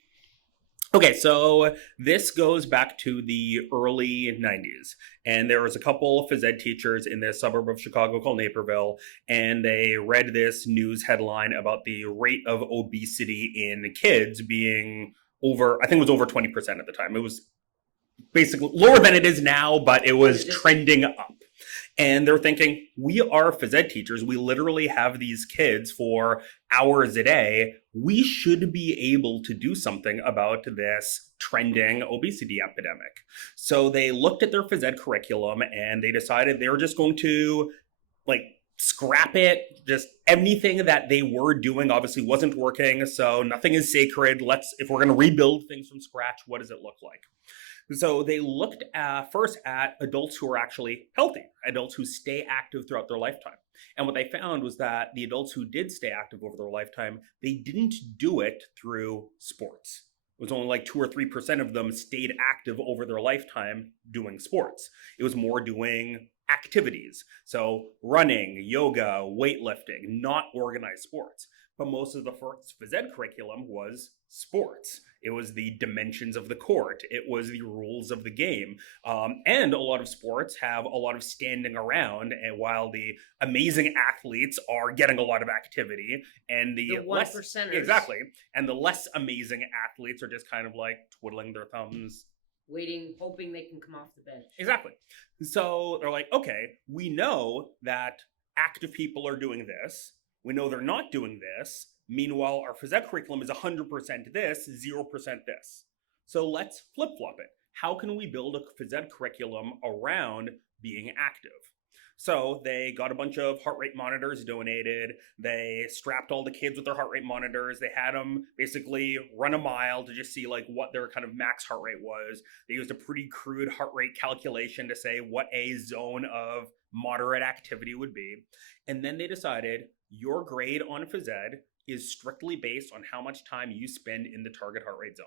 Okay, so this goes back to the early 90s, and there was a couple of phys ed teachers in this suburb of Chicago called Naperville, and they read this news headline about the rate of obesity in kids being over, I think it was over 20% at the time. It was basically lower than it is now, but it was trending up. And they're thinking, we are phys ed teachers. We literally have these kids for hours a day. We should be able to do something about this trending obesity epidemic. So they looked at their phys ed curriculum and they decided they were just going to like scrap it. Just anything that they were doing obviously wasn't working. So nothing is sacred. If we're going to rebuild things from scratch, what does it look like? So they looked first at adults who are actually healthy, adults who stay active throughout their lifetime. And what they found was that the adults who did stay active over their lifetime, they didn't do it through sports. It was only like 2 or 3% of them stayed active over their lifetime doing sports. It was more doing activities. So running, yoga, weightlifting, not organized sports. But most of the first phys ed curriculum was sports. It was the dimensions of the court. It was the rules of the game. And a lot of sports have a lot of standing around, and while the amazing athletes are getting a lot of activity, and the 1%ers. Exactly. And the less amazing athletes are just kind of like twiddling their thumbs. Waiting, hoping they can come off the bench. Exactly. So they're like, okay, we know that active people are doing this. We know they're not doing this. Meanwhile, our phys ed curriculum is 100% this, 0% this. So let's flip-flop it. How can we build a phys ed curriculum around being active? So they got a bunch of heart rate monitors donated. They strapped all the kids with their heart rate monitors. They had them basically run a mile to just see like what their kind of max heart rate was. They used a pretty crude heart rate calculation to say what a zone of moderate activity would be. And then they decided your grade on phys ed is strictly based on how much time you spend in the target heart rate zone.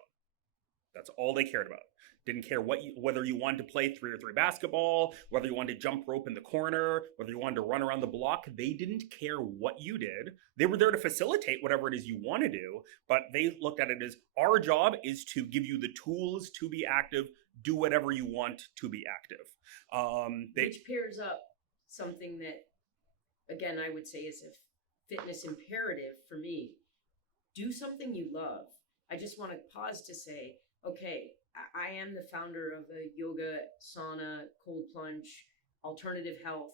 That's all they cared about. Didn't care whether you wanted to play 3-on-3 basketball, whether you wanted to jump rope in the corner, whether you wanted to run around the block. They didn't care what you did. They were there to facilitate whatever it is you want to do, but they looked at it as our job is to give you the tools to be active, do whatever you want to be active. Which pairs up something that, again, I would say is a fitness imperative for me. Do something you love. I just want to pause to say, okay, I am the founder of a yoga, sauna, cold plunge, alternative health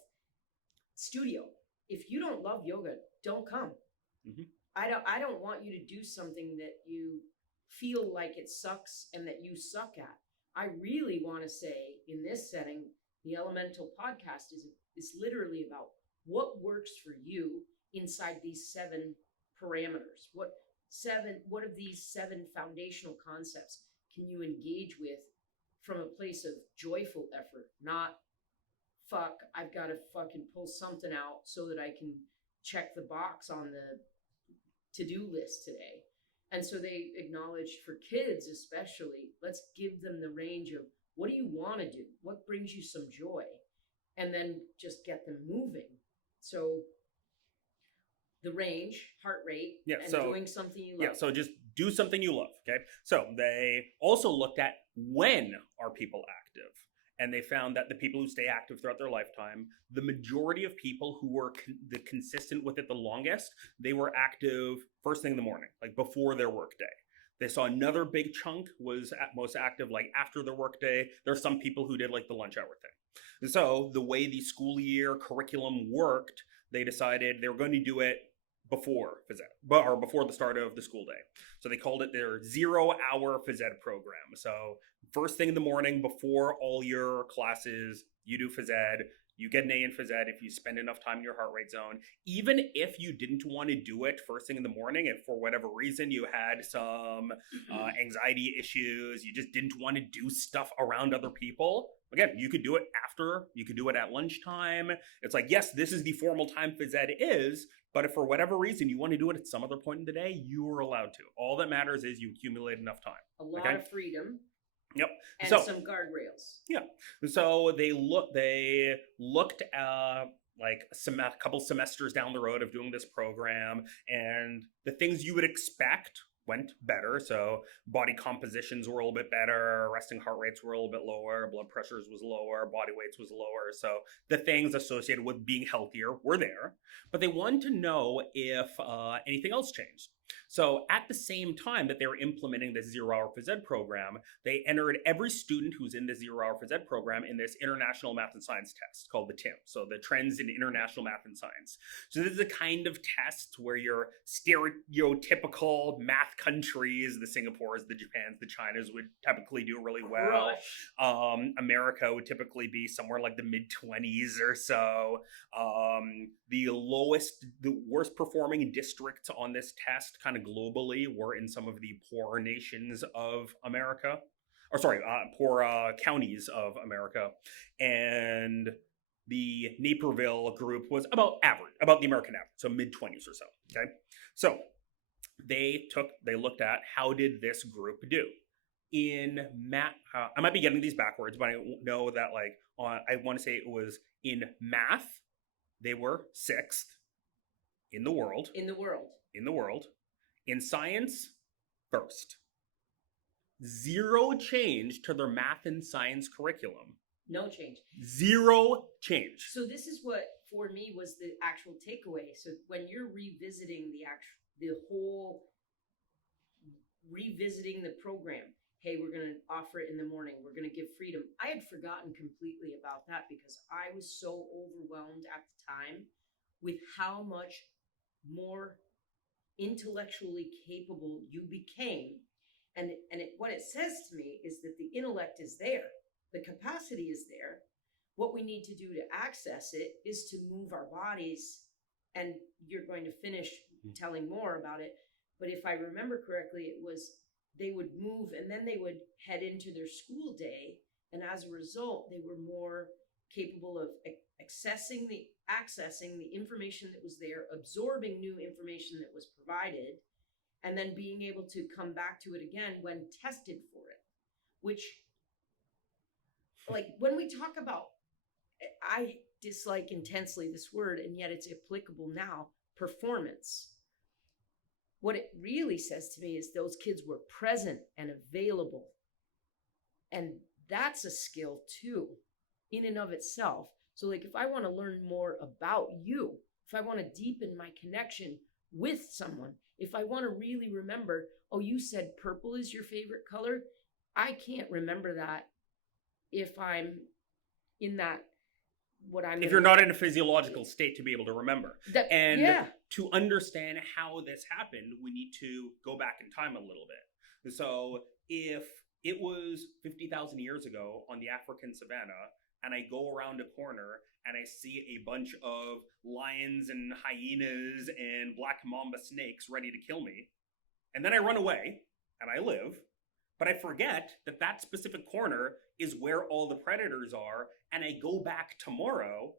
studio. If you don't love yoga, don't come. Mm-hmm. I don't want you to do something that you feel like it sucks and that you suck at. I really want to say in this setting, the Elemental podcast is literally about what works for you inside these 7 parameters. What of these 7 foundational concepts can you engage with from a place of joyful effort, not fuck, I've got to fucking pull something out so that I can check the box on the to-do list today. And so they acknowledged for kids especially, let's give them the range of What do you want to do? What brings you some joy? And then just get them moving. So the range, heart rate, and doing something you love. Yeah, so just do something you love, okay? So they also looked at when are people active. And they found that the people who stay active throughout their lifetime, the majority of people who were consistent with it the longest, they were active first thing in the morning, like before their work day. They saw another big chunk was most active like after their work day. There's some people who did like the lunch hour thing. And so the way the school year curriculum worked, they decided they were going to do it before phys ed, or before the start of the school day. So they called it their 0-hour phys ed program. So first thing in the morning before all your classes, you do phys ed. You get an A in phys ed if you spend enough time in your heart rate zone. Even if you didn't want to do it first thing in the morning, if for whatever reason you had some anxiety issues, you just didn't want to do stuff around other people, again, you could do it after, you could do it at lunchtime. It's like, yes, this is the formal time phys ed is, but if for whatever reason you want to do it at some other point in the day, you are allowed to. All that matters is you accumulate enough time. A lot of freedom. Yep. And some guardrails. Yeah. So they looked at like a couple semesters down the road of doing this program, and the things you would expect went better. So body compositions were a little bit better, resting heart rates were a little bit lower, blood pressures was lower, body weights was lower. So the things associated with being healthier were there, but they wanted to know if anything else changed. So at the same time that they were implementing this 0-hour phys ed program, they entered every student who's in this 0-hour phys ed program in this international math and science test called the TIM. So the Trends in International Math and Science. So this is a kind of test where your stereotypical math countries, the Singapores, the Japans, the Chinas would typically do really well. America would typically be somewhere like the mid-20s or so. The worst performing districts on this test kind of globally were in some of the poorer nations of America, poor counties of America. And the Naperville group was about the American average, so mid-20s or so, okay? So they looked at how did this group do. In math, I might be getting these backwards, but I know that I want to say it was in math, they were 6th in the world. In science, 1st. 0 change to their math and science curriculum. No change. 0 change. So this is what, for me, was the actual takeaway. So when you're revisiting revisiting the program, hey, we're going to offer it in the morning, we're going to give freedom. I had forgotten completely about that because I was so overwhelmed at the time with how much more intellectually capable you became. And what it says to me is that the intellect is there. The capacity is there. What we need to do to access it is to move our bodies. And you're going to finish telling more about it. But if I remember correctly, it was they would move and then they would head into their school day. And as a result, they were more capable of accessing the information that was there, absorbing new information that was provided, and then being able to come back to it again when tested for it. Which, like, when we talk about, I dislike intensely this word, and yet it's applicable now, performance. What it really says to me is those kids were present and available. And that's a skill too, in and of itself. So like, if I want to learn more about you, if I want to deepen my connection with someone, if I want to really remember, oh, you said purple is your favorite color. I can't remember that if I'm in that, if you're not in a physiological state to be able to remember. To understand how this happened, we need to go back in time a little bit. So if it was 50,000 years ago on the African savannah, and I go around a corner and I see a bunch of lions and hyenas and black mamba snakes ready to kill me, and then I run away and I live, but I forget that that specific corner is where all the predators are, and I go back tomorrow,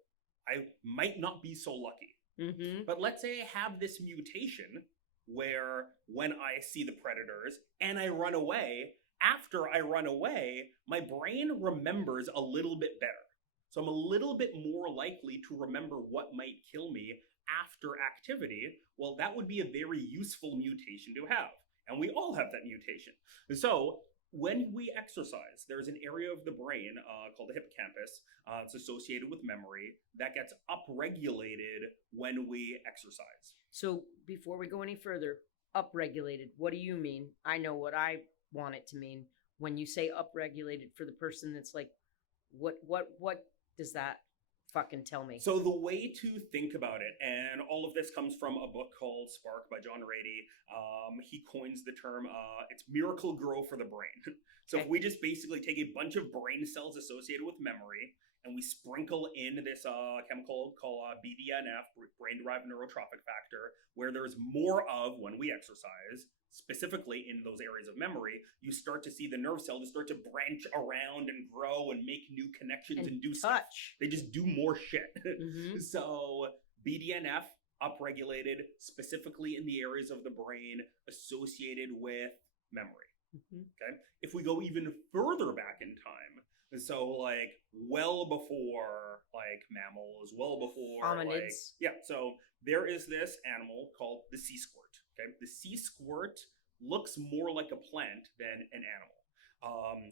I might not be so lucky. Mm-hmm. But let's say I have this mutation where when I see the predators and I run away, after I run away, my brain remembers a little bit better. So I'm a little bit more likely to remember what might kill me after activity. Well, that would be a very useful mutation to have. And we all have that mutation. So when we exercise, there's an area of the brain called the hippocampus. It's associated with memory that gets upregulated when we exercise. So before we go any further, upregulated, what do you mean? I know what I want it to mean. When you say upregulated, for the person that's like, what does that fucking tell me? So the way to think about it, and all of this comes from a book called Spark by John Rady. He coins the term, it's miracle grow for the brain. So if we just basically take a bunch of brain cells associated with memory, and we sprinkle in this chemical called BDNF, brain-derived neurotrophic factor, where there's more of when we exercise, specifically in those areas of memory, you start to see the nerve cells just start to branch around and grow and make new connections and do stuff. They just do more shit. Mm-hmm. So BDNF upregulated specifically in the areas of the brain associated with memory. Mm-hmm. Okay. If we go even further back in time, so like well before like mammals, well before hominids. So there is this animal called the sea squirt. Okay, the sea squirt looks more like a plant than an animal.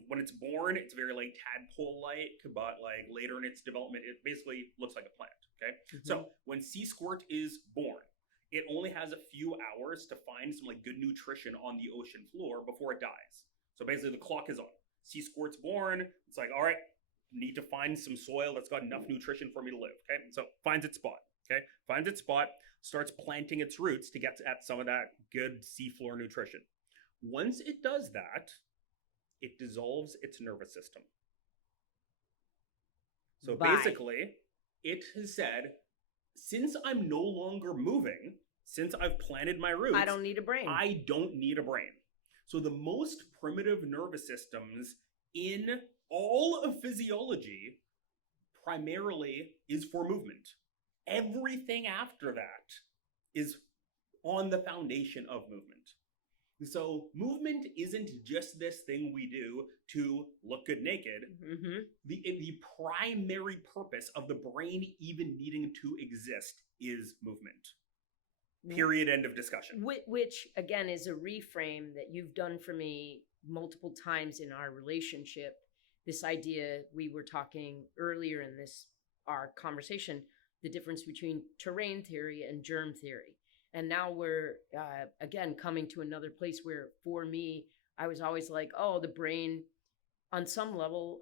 When it's born, it's very like tadpole-like, but like later in its development, it basically looks like a plant. Okay, mm-hmm. So when sea squirt is born, it only has a few hours to find some like good nutrition on the ocean floor before it dies. So basically, the clock is on. Sea squirt's born. It's like, all right, need to find some soil that's got enough nutrition for me to live. Okay, so finds its spot. Okay, finds its spot, starts planting its roots to get at some of that good seafloor nutrition. Once it does that, it dissolves its nervous system. So basically, it has said, since I'm no longer moving, since I've planted my roots, I don't need a brain. I don't need a brain. So the most primitive nervous systems in all of physiology primarily is for movement. Everything after that is on the foundation of movement. So movement isn't just this thing we do to look good naked. Mm-hmm. The primary purpose of the brain even needing to exist is movement. Period. End of discussion. Which, again, is a reframe that you've done for me multiple times in our relationship. This idea, we were talking earlier in our conversation, the difference between terrain theory and germ theory. And now we're, again, coming to another place where, for me, I was always like, oh, the brain, on some level,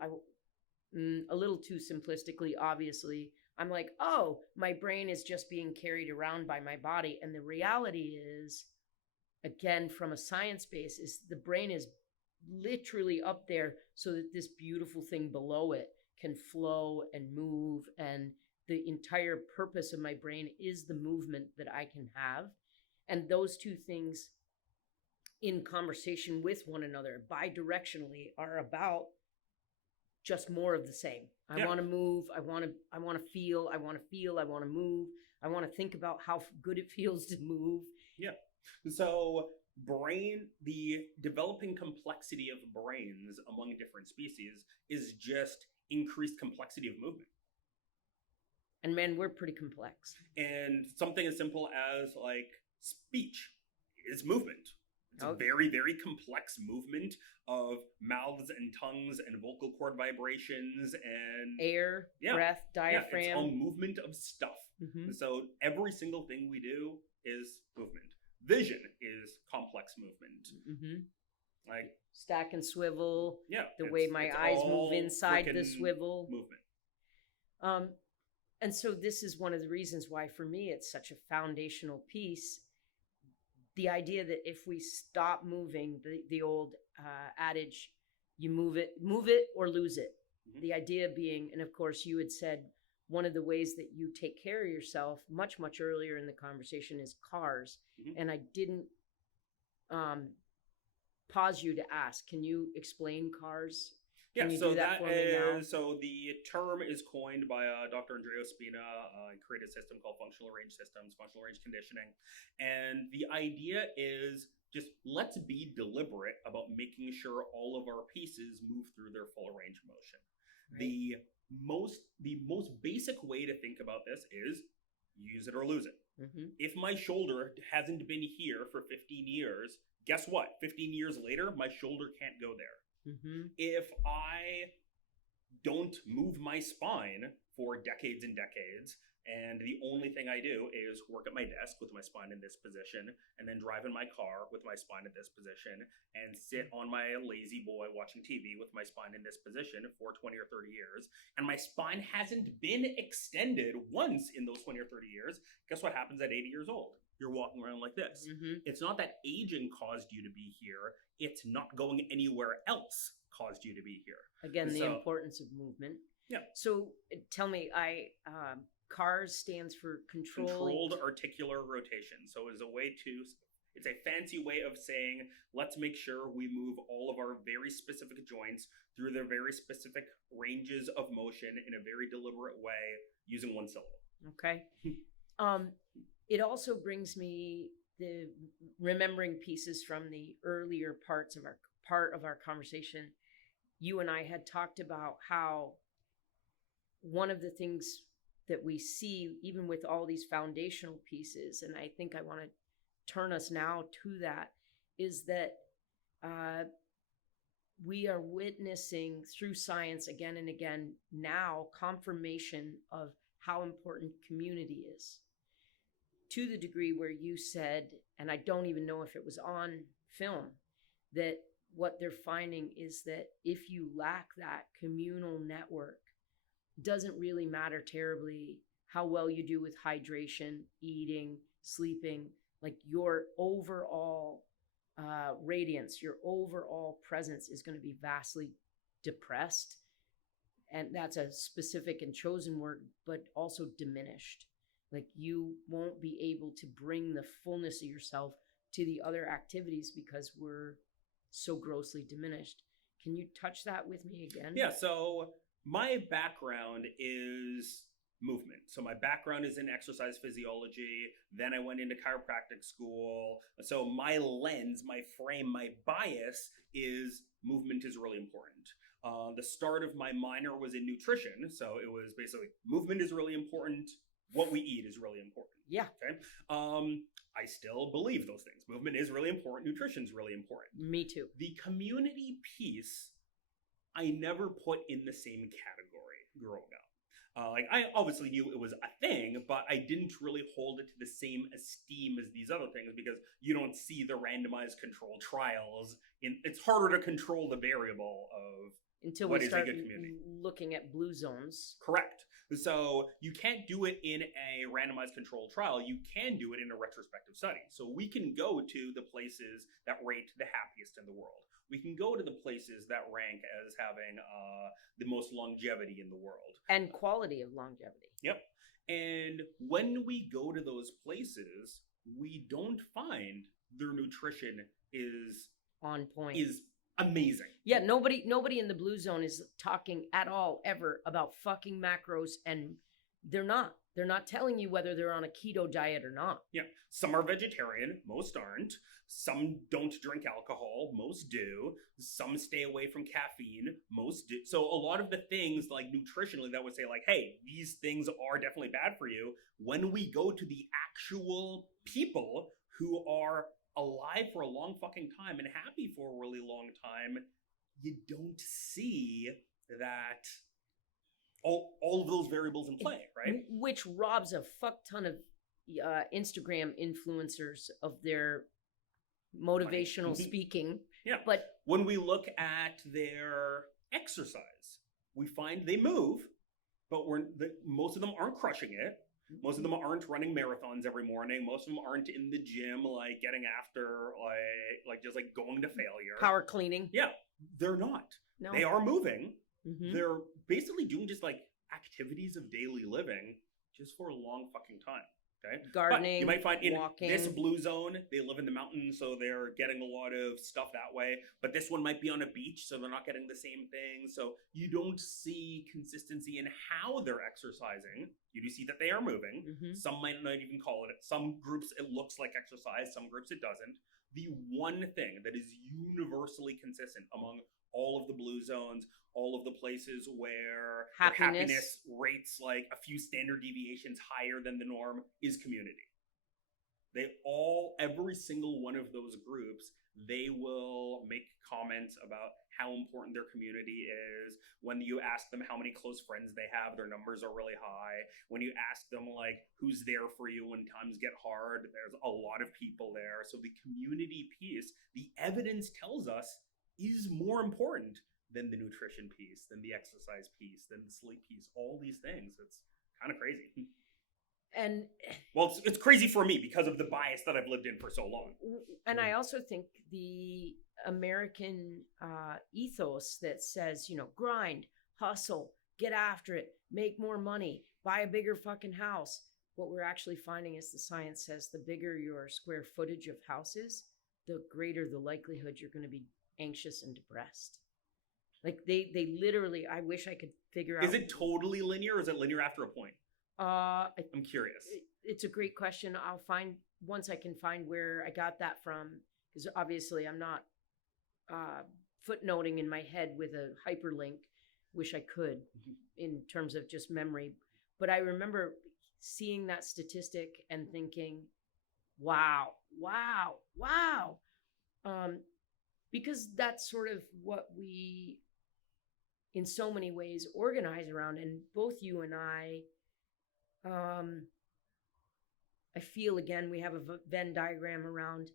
a little too simplistically, obviously, I'm like, oh, my brain is just being carried around by my body. And the reality is, again, from a science base, is the brain is literally up there so that this beautiful thing below it can flow and move. And the entire purpose of my brain is the movement that I can have. And those two things in conversation with one another bidirectionally are about just more of the same. I want to move. I want to feel. I want to move. I want to think about how good it feels to move. Yeah. So the developing complexity of brains among different species is just increased complexity of movement. And man, we're pretty complex. And something as simple as like speech is movement. It's a very, very complex movement of mouths and tongues and vocal cord vibrations and air, breath, diaphragm. It's all movement of stuff. Mm-hmm. So every single thing we do is movement. Vision is complex movement. Mm-hmm. Like stack and swivel. Yeah. The way my eyes move inside the swivel. Movement. And so this is one of the reasons why, for me, it's such a foundational piece. The idea that if we stop moving, the old adage, you move it or lose it. Mm-hmm. The idea being, and of course you had said, one of the ways that you take care of yourself much, much earlier in the conversation is cars. Mm-hmm. And I didn't pause you to ask, can you explain cars? Can you so do that that for me now? is so the term is coined by Dr. Andrea Spina. Created a system called functional range systems, functional range conditioning, and the idea is just let's be deliberate about making sure all of our pieces move through their full range of motion. Right. The most basic way to think about this is use it or lose it. Mm-hmm. If my shoulder hasn't been here for 15 years, guess what? 15 years later, my shoulder can't go there. Mm-hmm. If I don't move my spine for decades and decades, and the only thing I do is work at my desk with my spine in this position, and then drive in my car with my spine at this position, and sit on my lazy boy watching TV with my spine in this position for 20 or 30 years, and my spine hasn't been extended once in those 20 or 30 years, guess what happens at 80 years old? You're walking around like this. Mm-hmm. It's not that aging caused you to be here. It's not going anywhere else caused you to be here. Again, the importance of movement. Yeah. So tell me, CARS stands for controlled articular rotation. So it's a fancy way of saying, let's make sure we move all of our very specific joints through their very specific ranges of motion in a very deliberate way using one syllable. Okay. It also brings me the remembering pieces from the earlier part of our conversation. You and I had talked about how one of the things that we see, even with all these foundational pieces, and I think I want to turn us now to that, is that we are witnessing through science again and again now confirmation of how important community is. To the degree where you said, and I don't even know if it was on film, that what they're finding is that if you lack that communal network, doesn't really matter terribly how well you do with hydration, eating, sleeping, like your overall radiance, your overall presence is going to be vastly depressed. And that's a specific and chosen word, but also diminished. Like you won't be able to bring the fullness of yourself to the other activities because we're so grossly diminished. Can you touch that with me again? Yeah, so my background is movement. So my background is in exercise physiology. Then I went into chiropractic school. So my lens, my frame, my bias is movement is really important. The start of my minor was in nutrition. So it was basically movement is really important. What we eat is really important. Yeah. Okay. I still believe those things. Movement is really important. Nutrition is really important. Me too. The community piece, I never put in the same category growing up. I obviously knew it was a thing, but I didn't really hold it to the same esteem as these other things because you don't see the randomized controlled trials. It's harder to control the variable of until what we is start a good community. Looking at blue zones. Correct. So you can't do it in a randomized controlled trial. You can do it in a retrospective study. So we can go to the places that rate the happiest in the world. We can go to the places that rank as having the most longevity in the world. And quality of longevity. Yep. And when we go to those places, we don't find their nutrition is on point. Is amazing. Yeah, nobody in the blue zone is talking at all ever about fucking macros, and they're not telling you whether they're on a keto diet or not. Yeah, some are vegetarian, most aren't. Some don't drink alcohol, most do. Some stay away from caffeine, most do. So a lot of the things like nutritionally that would say like, hey, these things are definitely bad for you. When we go to the actual people who are alive for a long fucking time and happy for a really long time, you don't see that all of those variables in play, right? Which robs a fuck ton of Instagram influencers of their motivational speaking. Yeah. But when we look at their exercise, we find they move, but most of them aren't crushing it. Most of them aren't running marathons every morning. Most of them aren't in the gym, like getting after, like just like going to failure. Power cleaning. Yeah, they're not. No. They are moving. Mm-hmm. They're basically doing just like activities of daily living just for a long fucking time. Okay. Gardening, but you might find in walking. this blue zone, they live in the mountains, so they're getting a lot of stuff that way. But this one might be on a beach, so they're not getting the same thing. So you don't see consistency in how they're exercising. You do see that they are moving. Mhm. Some might not even call it. Some groups it looks like exercise, some groups it doesn't. The one thing that is universally consistent among all of the blue zones, all of the places where happiness rates like a few standard deviations higher than the norm, is community. Every single one of those groups, they will make comments about how important their community is. When you ask them how many close friends they have, their numbers are really high. When you ask them like who's there for you when times get hard, there's a lot of people there. So the community piece, the evidence tells us, is more important than the nutrition piece, than the exercise piece, than the sleep piece, all these things. It's kind of crazy. And well, it's crazy for me because of the bias that I've lived in for so long. And I also think the American ethos that says, grind, hustle, get after it, make more money, buy a bigger fucking house. What we're actually finding is the science says the bigger your square footage of house is, the greater the likelihood you're going to be anxious and depressed. Like they literally, I wish I could figure out. Is it totally linear or is it linear after a point? I'm curious. It's a great question. I'll find, once I can find where I got that from, because obviously I'm not footnoting in my head with a hyperlink. Wish I could in terms of just memory. But I remember seeing that statistic and thinking, wow. Because that's sort of what we, in so many ways, organize around. And both you and I feel, again, we have a Venn diagram around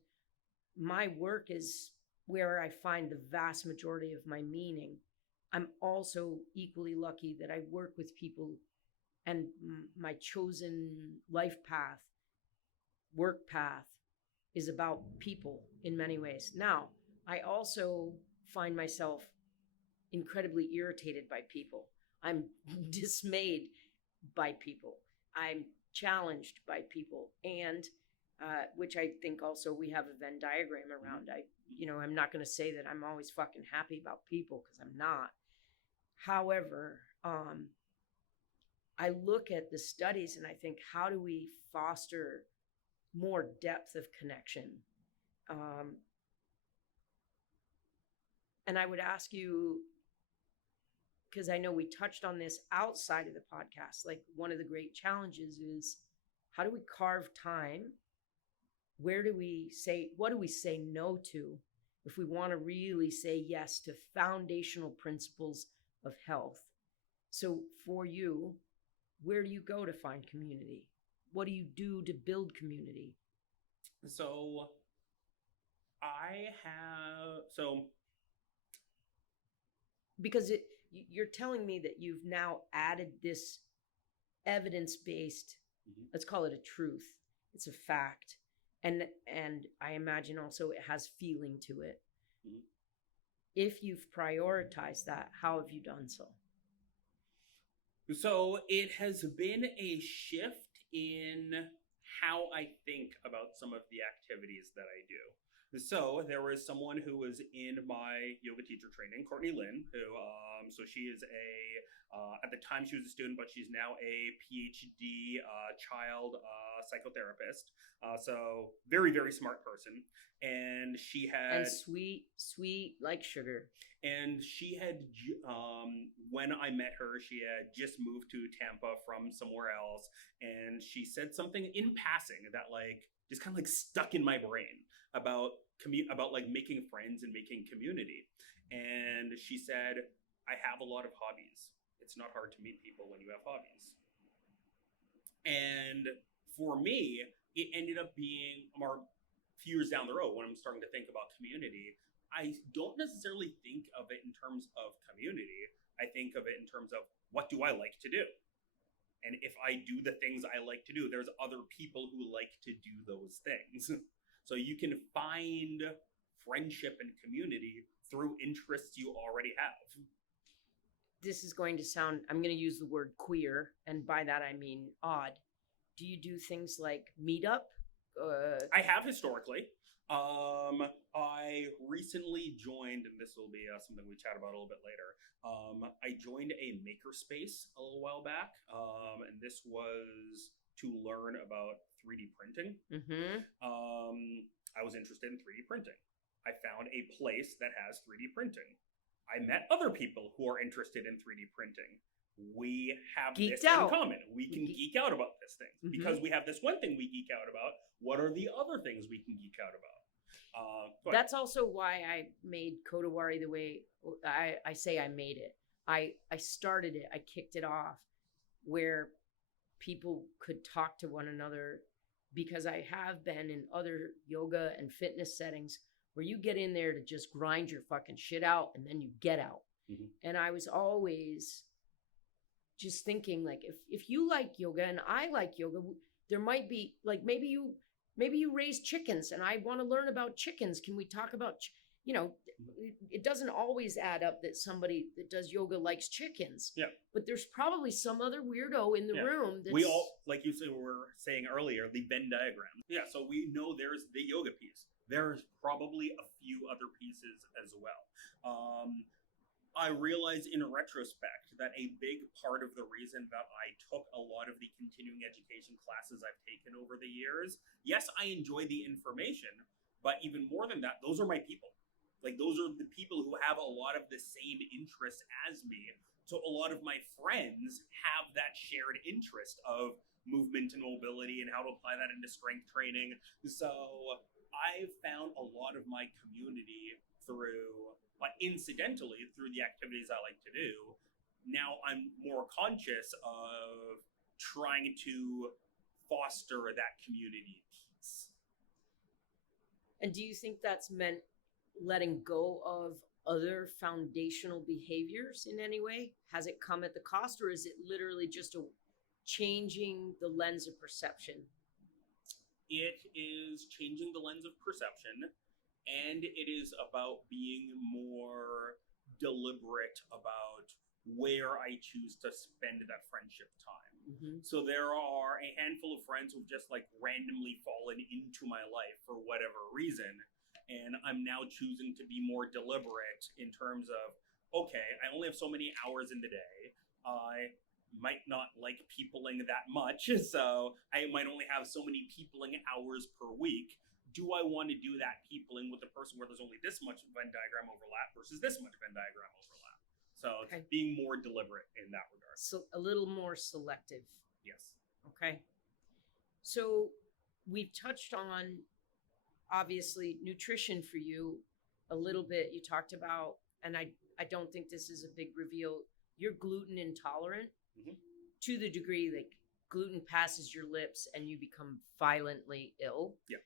my work is where I find the vast majority of my meaning. I'm also equally lucky that I work with people, and my chosen life path, work path, is about people in many ways. Now, I also find myself incredibly irritated by people. I'm dismayed by people. I'm challenged by people, and which I think also we have a Venn diagram around. I'm not going to say that I'm always fucking happy about people, because I'm not. However, I look at the studies and I think, how do we foster more depth of connection? And I would ask you, because I know we touched on this outside of the podcast, like one of the great challenges is, how do we carve time? What do we say no to if we want to really say yes to foundational principles of health? So for you, where do you go to find community? What do you do to build community? So because you're telling me that you've now added this evidence-based, let's call it a truth. It's a fact. And I imagine also it has feeling to it. Mm-hmm. If you've prioritized that, how have you done so? So it has been a shift in how I think about some of the activities that I do. So there was someone who was in my yoga teacher training, Courtney Lynn, who, so she is at the time she was a student, but she's now a PhD child psychotherapist. So very, very smart person. And she had... And sweet like sugar. And she had, when I met her, she had just moved to Tampa from somewhere else. And she said something in passing that just kind of stuck in my brain about like making friends and making community. And she said, I have a lot of hobbies. It's not hard to meet people when you have hobbies. And for me, it ended up being a few years down the road when I'm starting to think about community. I don't necessarily think of it in terms of community. I think of it in terms of, what do I like to do? And if I do the things I like to do, there's other people who like to do those things. So you can find friendship and community through interests you already have. This is going to sound, I'm going to use the word queer, and by that I mean odd. do you do things like meetup? I have historically. I recently joined, and this will be something we chat about a little bit later. I joined a makerspace a little while back, and this was to learn about 3D printing. Mm-hmm. I was interested in 3D printing. I found a place that has 3D printing. I met other people who are interested in 3D printing. We have Geeked this out. in common. We can geek out about this thing. Mhm. Because we have this one thing we geek out about, what are the other things we can geek out about? That's also why I made Kodawari the way I say I made it. I started it, I kicked it off where people could talk to one another, because I have been in other yoga and fitness settings where you get in there to just grind your fucking shit out and then you get out. Mhm. And I was always just thinking, like, if you like yoga and I like yoga, there might be like, maybe you raise chickens and I want to learn about chickens. Can we talk about, it doesn't always add up that somebody that does yoga likes chickens. Yeah. But there's probably some other weirdo in the room that's... We all, like you said, were saying earlier, the Venn diagram. Yeah, so we know there's the yoga piece. There's probably a few other pieces as well. I realize in retrospect that a big part of the reason that I took a lot of the continuing education classes I've taken over the years, yes, I enjoy the information, but even more than that, those are my people. Like, those are the people who have a lot of the same interests as me. So a lot of my friends have that shared interest of movement and mobility and how to apply that into strength training. So I've found a lot of my community through, incidentally, through the activities I like to do. Now I'm more conscious of trying to foster that community piece. And do you think that's meant letting go of other foundational behaviors in any way? Has it come at the cost, or is it literally just a changing the lens of perception? It is changing the lens of perception, and it is about being more deliberate about where I choose to spend that friendship time. Mm-hmm. So there are a handful of friends who've just randomly fallen into my life for whatever reason. And I'm now choosing to be more deliberate in terms of, okay, I only have so many hours in the day. I might not like peopling that much, so I might only have so many peopling hours per week. Do I want to do that peopling with a person where there's only this much Venn diagram overlap versus this much Venn diagram overlap? So Okay. Being more deliberate in that regard. So a little more selective. Yes. Okay. So we've touched on, obviously, nutrition for you a little bit. You talked about, and I don't think this is a big reveal, you're gluten intolerant. Mm-hmm. To the degree that gluten passes your lips and you become violently ill. Yeah.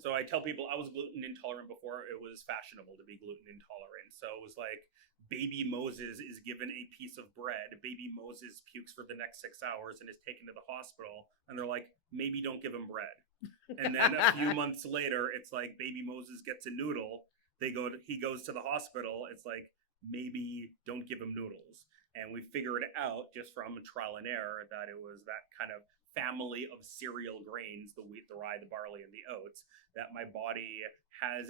So I tell people I was gluten intolerant before it was fashionable to be gluten intolerant. So it was like, baby Moses is given a piece of bread. Baby Moses pukes for the next 6 hours and is taken to the hospital. And they're like, maybe don't give him bread. And then a few months later, it's like baby Moses gets a noodle. He goes to the hospital. It's like, maybe don't give him noodles. And we figured out just from trial and error that it was that kind of family of cereal grains, the wheat, the rye, the barley, and the oats, that my body has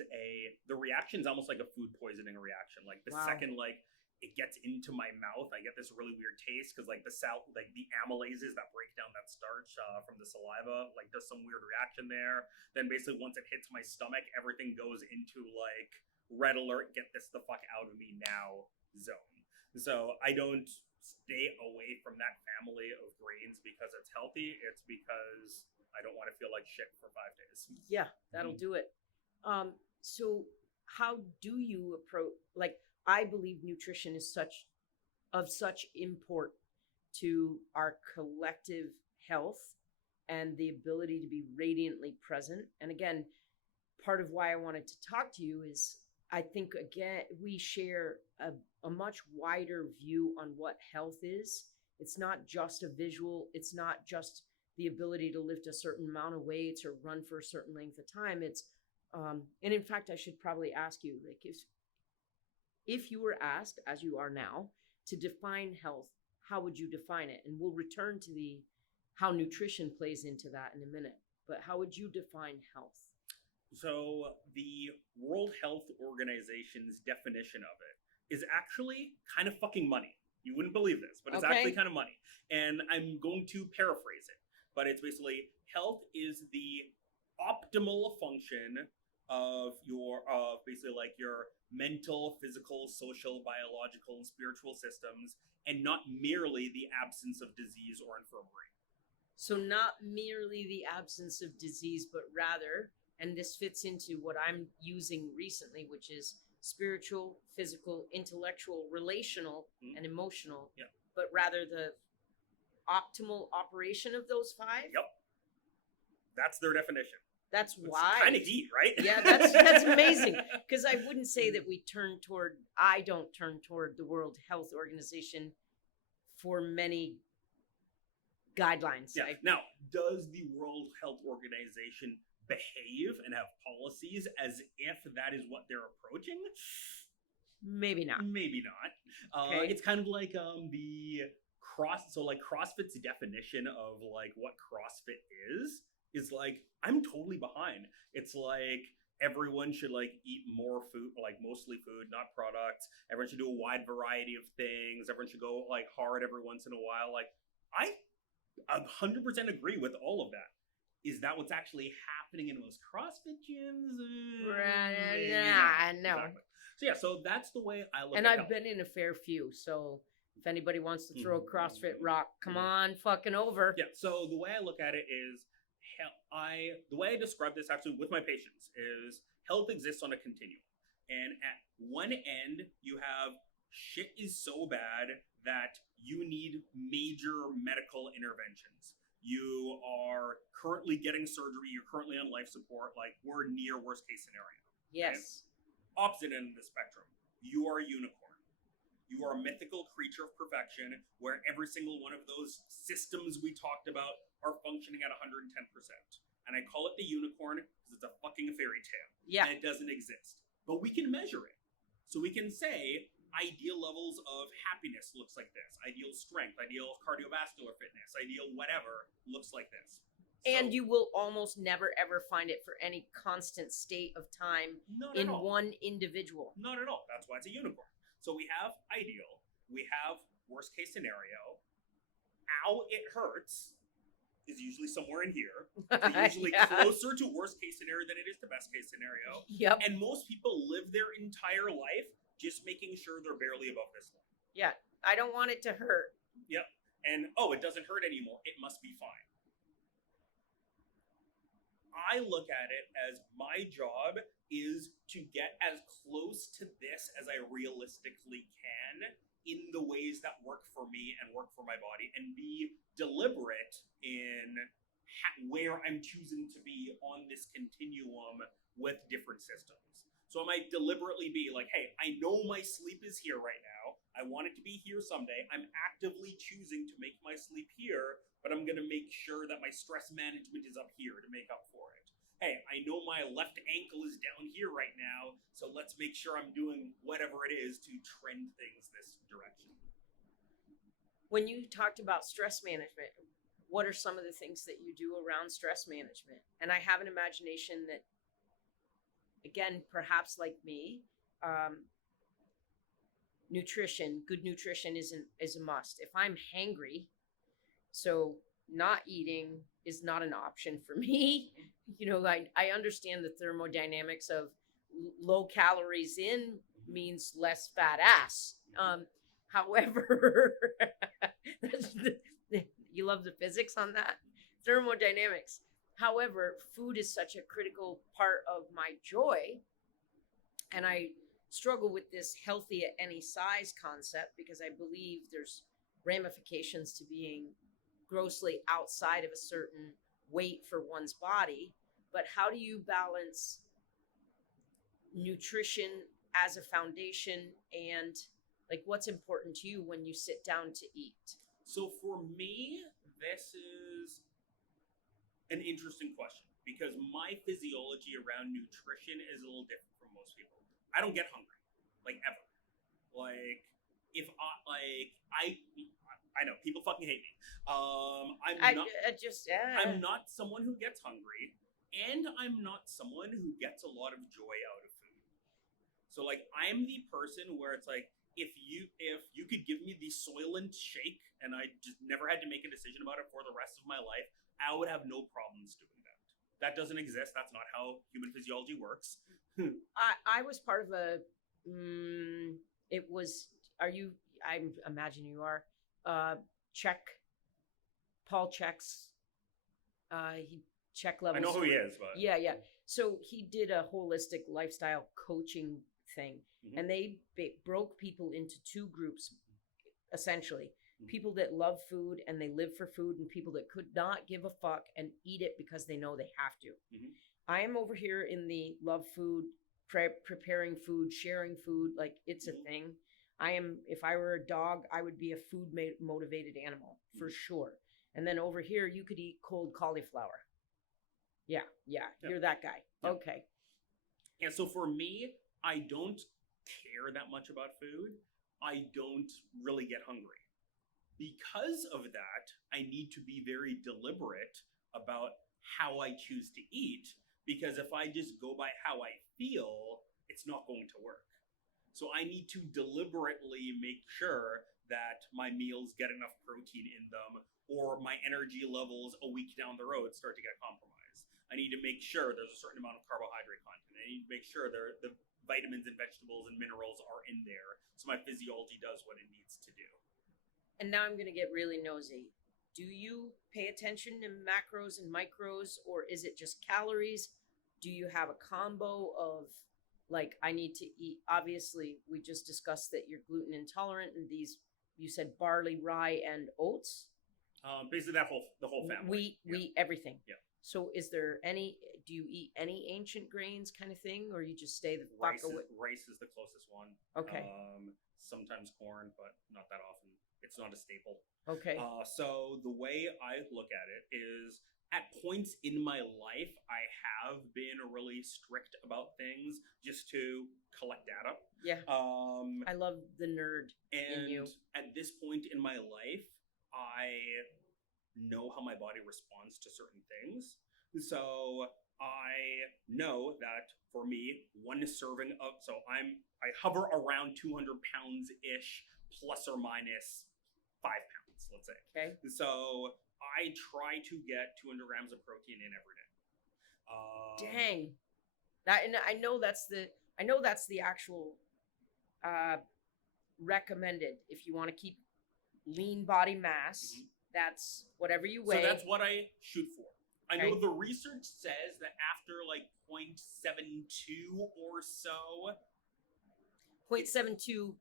the reaction's almost like a food poisoning reaction. Like the Wow. second it gets into my mouth, I get this really weird taste because the amylases that break down that starch from the saliva does some weird reaction there. Then basically once it hits my stomach, everything goes into red alert, get this the fuck out of me now zone. So I don't stay away from that family of grains because it's healthy. It's because I don't want to feel like shit for 5 days. Yeah, that'll do it. So how do you approach, I believe nutrition is of such import to our collective health and the ability to be radiantly present. And again, part of why I wanted to talk to you is I think, again, we share a much wider view on what health is. It's not just a visual. It's not just the ability to lift a certain amount of weights or run for a certain length of time. It's, and in fact, I should probably ask you, if you were asked, as you are now, to define health, how would you define it? And we'll return to the how nutrition plays into that in a minute. But how would you define health? So the World Health Organization's definition of it is actually kind of fucking money. You wouldn't believe this, but it's actually kind of money. And I'm going to paraphrase it. But it's basically, health is the optimal function of basically like your mental, physical, social, biological, and spiritual systems, and not merely the absence of disease or infirmary. So not merely the absence of disease, but rather, and this fits into what I'm using recently, which is spiritual, physical, intellectual, relational, and emotional, but rather the optimal operation of those five? Yep. That's their definition. That's It's why. kind of deep, right? Yeah, that's amazing. Because I wouldn't say that I don't turn toward the World Health Organization for many guidelines. Yeah. Now, does the World Health Organization behave and have policies as if that is what they're approaching? Maybe not. Maybe not. Okay. It's kind of like CrossFit's definition of like what CrossFit is like, I'm totally behind. It's like everyone should like eat more food, like mostly food, not products. Everyone should do a wide variety of things. Everyone should go like hard every once in a while. Like, I 100% agree with all of that. Is that what's actually happening in most CrossFit gyms? No. Exactly. So yeah, so that's the way I look And at I've health. been in a fair few, so if anybody wants to throw a CrossFit rock, come on fucking over. Yeah, so the way I look at it is, the way I describe this actually with my patients is health exists on a continuum. And at one end, you have shit is so bad that you need major medical interventions. You are currently getting surgery, you're currently on life support, like we're near worst case scenario. Yes. Okay? Opposite end of the spectrum, you are a unicorn. You are a mythical creature of perfection where every single one of those systems we talked about are functioning at 110%. And I call it the unicorn because it's a fucking fairy tale. Yeah. And it doesn't exist. But we can measure it. So we can say ideal levels of happiness looks like this. Ideal strength, ideal cardiovascular fitness, ideal whatever looks like this. And you will almost never ever find it for any constant state of time in one individual. Not at all. That's why it's a unicorn. So we have ideal, we have worst case scenario. Ow, it hurts is usually somewhere in here. It's usually closer to worst case scenario than it is to best case scenario. Yep. And most people live their entire life just making sure they're barely above this line. Yeah. I don't want it to hurt. Yep. And, it doesn't hurt anymore. It must be fine. I look at it as my job is to get as close to this as I realistically can in the ways that work for me and work for my body, and be deliberate in where I'm choosing to be on this continuum with different systems. So I might deliberately be like, hey, I know my sleep is here right now. I want it to be here someday. I'm actively choosing to make my sleep here, but I'm going to make sure that my stress management is up here to make up for it. Hey, I know my left ankle is down here right now, so let's make sure I'm doing whatever it is to trend things this direction. When you talked about stress management, what are some of the things that you do around stress management? And I have an imagination that, again, perhaps like me, good nutrition is a must. If I'm hangry, so not eating is not an option for me. I understand the thermodynamics of low calories in means less fat ass. However, you love the physics on that? Thermodynamics. However, food is such a critical part of my joy. And I struggle with this healthy at any size concept because I believe there's ramifications to being grossly outside of a certain weight for one's body. But how do you balance nutrition as a foundation and like what's important to you when you sit down to eat? So for me, this is an interesting question because my physiology around nutrition is a little different from most people. I don't get hungry, like ever. Like if I I know people fucking hate me. I'm not someone who gets hungry, and I'm not someone who gets a lot of joy out of food. So like I'm the person where it's like if you could give me the Soylent shake and I just never had to make a decision about it for the rest of my life, I would have no problems doing that. That doesn't exist. That's not how human physiology works. I was part of a. It was. Are you? I imagine you are. Paul Check's. He Check levels. I know who he is, but yeah. So he did a holistic lifestyle coaching thing, and they broke people into two groups, essentially. People that love food and they live for food, and people that could not give a fuck and eat it because they know they have to. I am over here in the love food, preparing food, sharing food, like it's a thing. I am, if I were a dog, I would be a food motivated animal for sure. And then over here, you could eat cold cauliflower. Yeah, you're that guy. Yeah. Okay. And so for me, I don't care that much about food. I don't really get hungry. Because of that, I need to be very deliberate about how I choose to eat, because if I just go by how I feel, it's not going to work. So I need to deliberately make sure that my meals get enough protein in them, or my energy levels a week down the road start to get compromised. I need to make sure there's a certain amount of carbohydrate content. I need to make sure the vitamins and vegetables and minerals are in there, so my physiology does what it needs to do. And now I'm going to get really nosy. Do you pay attention to macros and micros, or is it just calories? Do you have a combo of, like, I need to eat, obviously, we just discussed that you're gluten intolerant, and these, you said barley, rye, and oats? Basically the whole family. Wheat, everything. Yeah. So is there do you eat any ancient grains kind of thing, or you just stay the fuck away? Rice is the closest one. Okay. Sometimes corn, but not that often. It's not a staple. Okay. So the way I look at it is, at points in my life, I have been really strict about things just to collect data. Yeah. I love the nerd in you. And at this point in my life, I know how my body responds to certain things. So I know that for me, one serving of, so I hover around 200 pounds ish, plus or minus 5 pounds, let's say. Okay. So I try to get 200 grams of protein in every day. Dang. That, and I know that's the actual recommended if you want to keep lean body mass. That's whatever you weigh. So that's what I shoot for. Okay. I know the research says that after like 0.72 or so, 0.72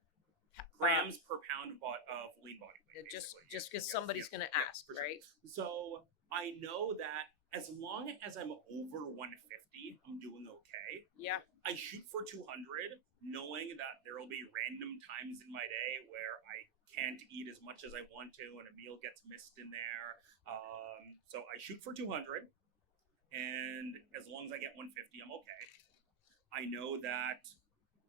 grams per pound of lean body weight. Just because somebody's going to ask, sure. right? So I know that as long as I'm over 150, I'm doing okay. Yeah. I shoot for 200, knowing that there will be random times in my day where I can't eat as much as I want to, and a meal gets missed in there. So I shoot for 200, and as long as I get 150, I'm okay. I know that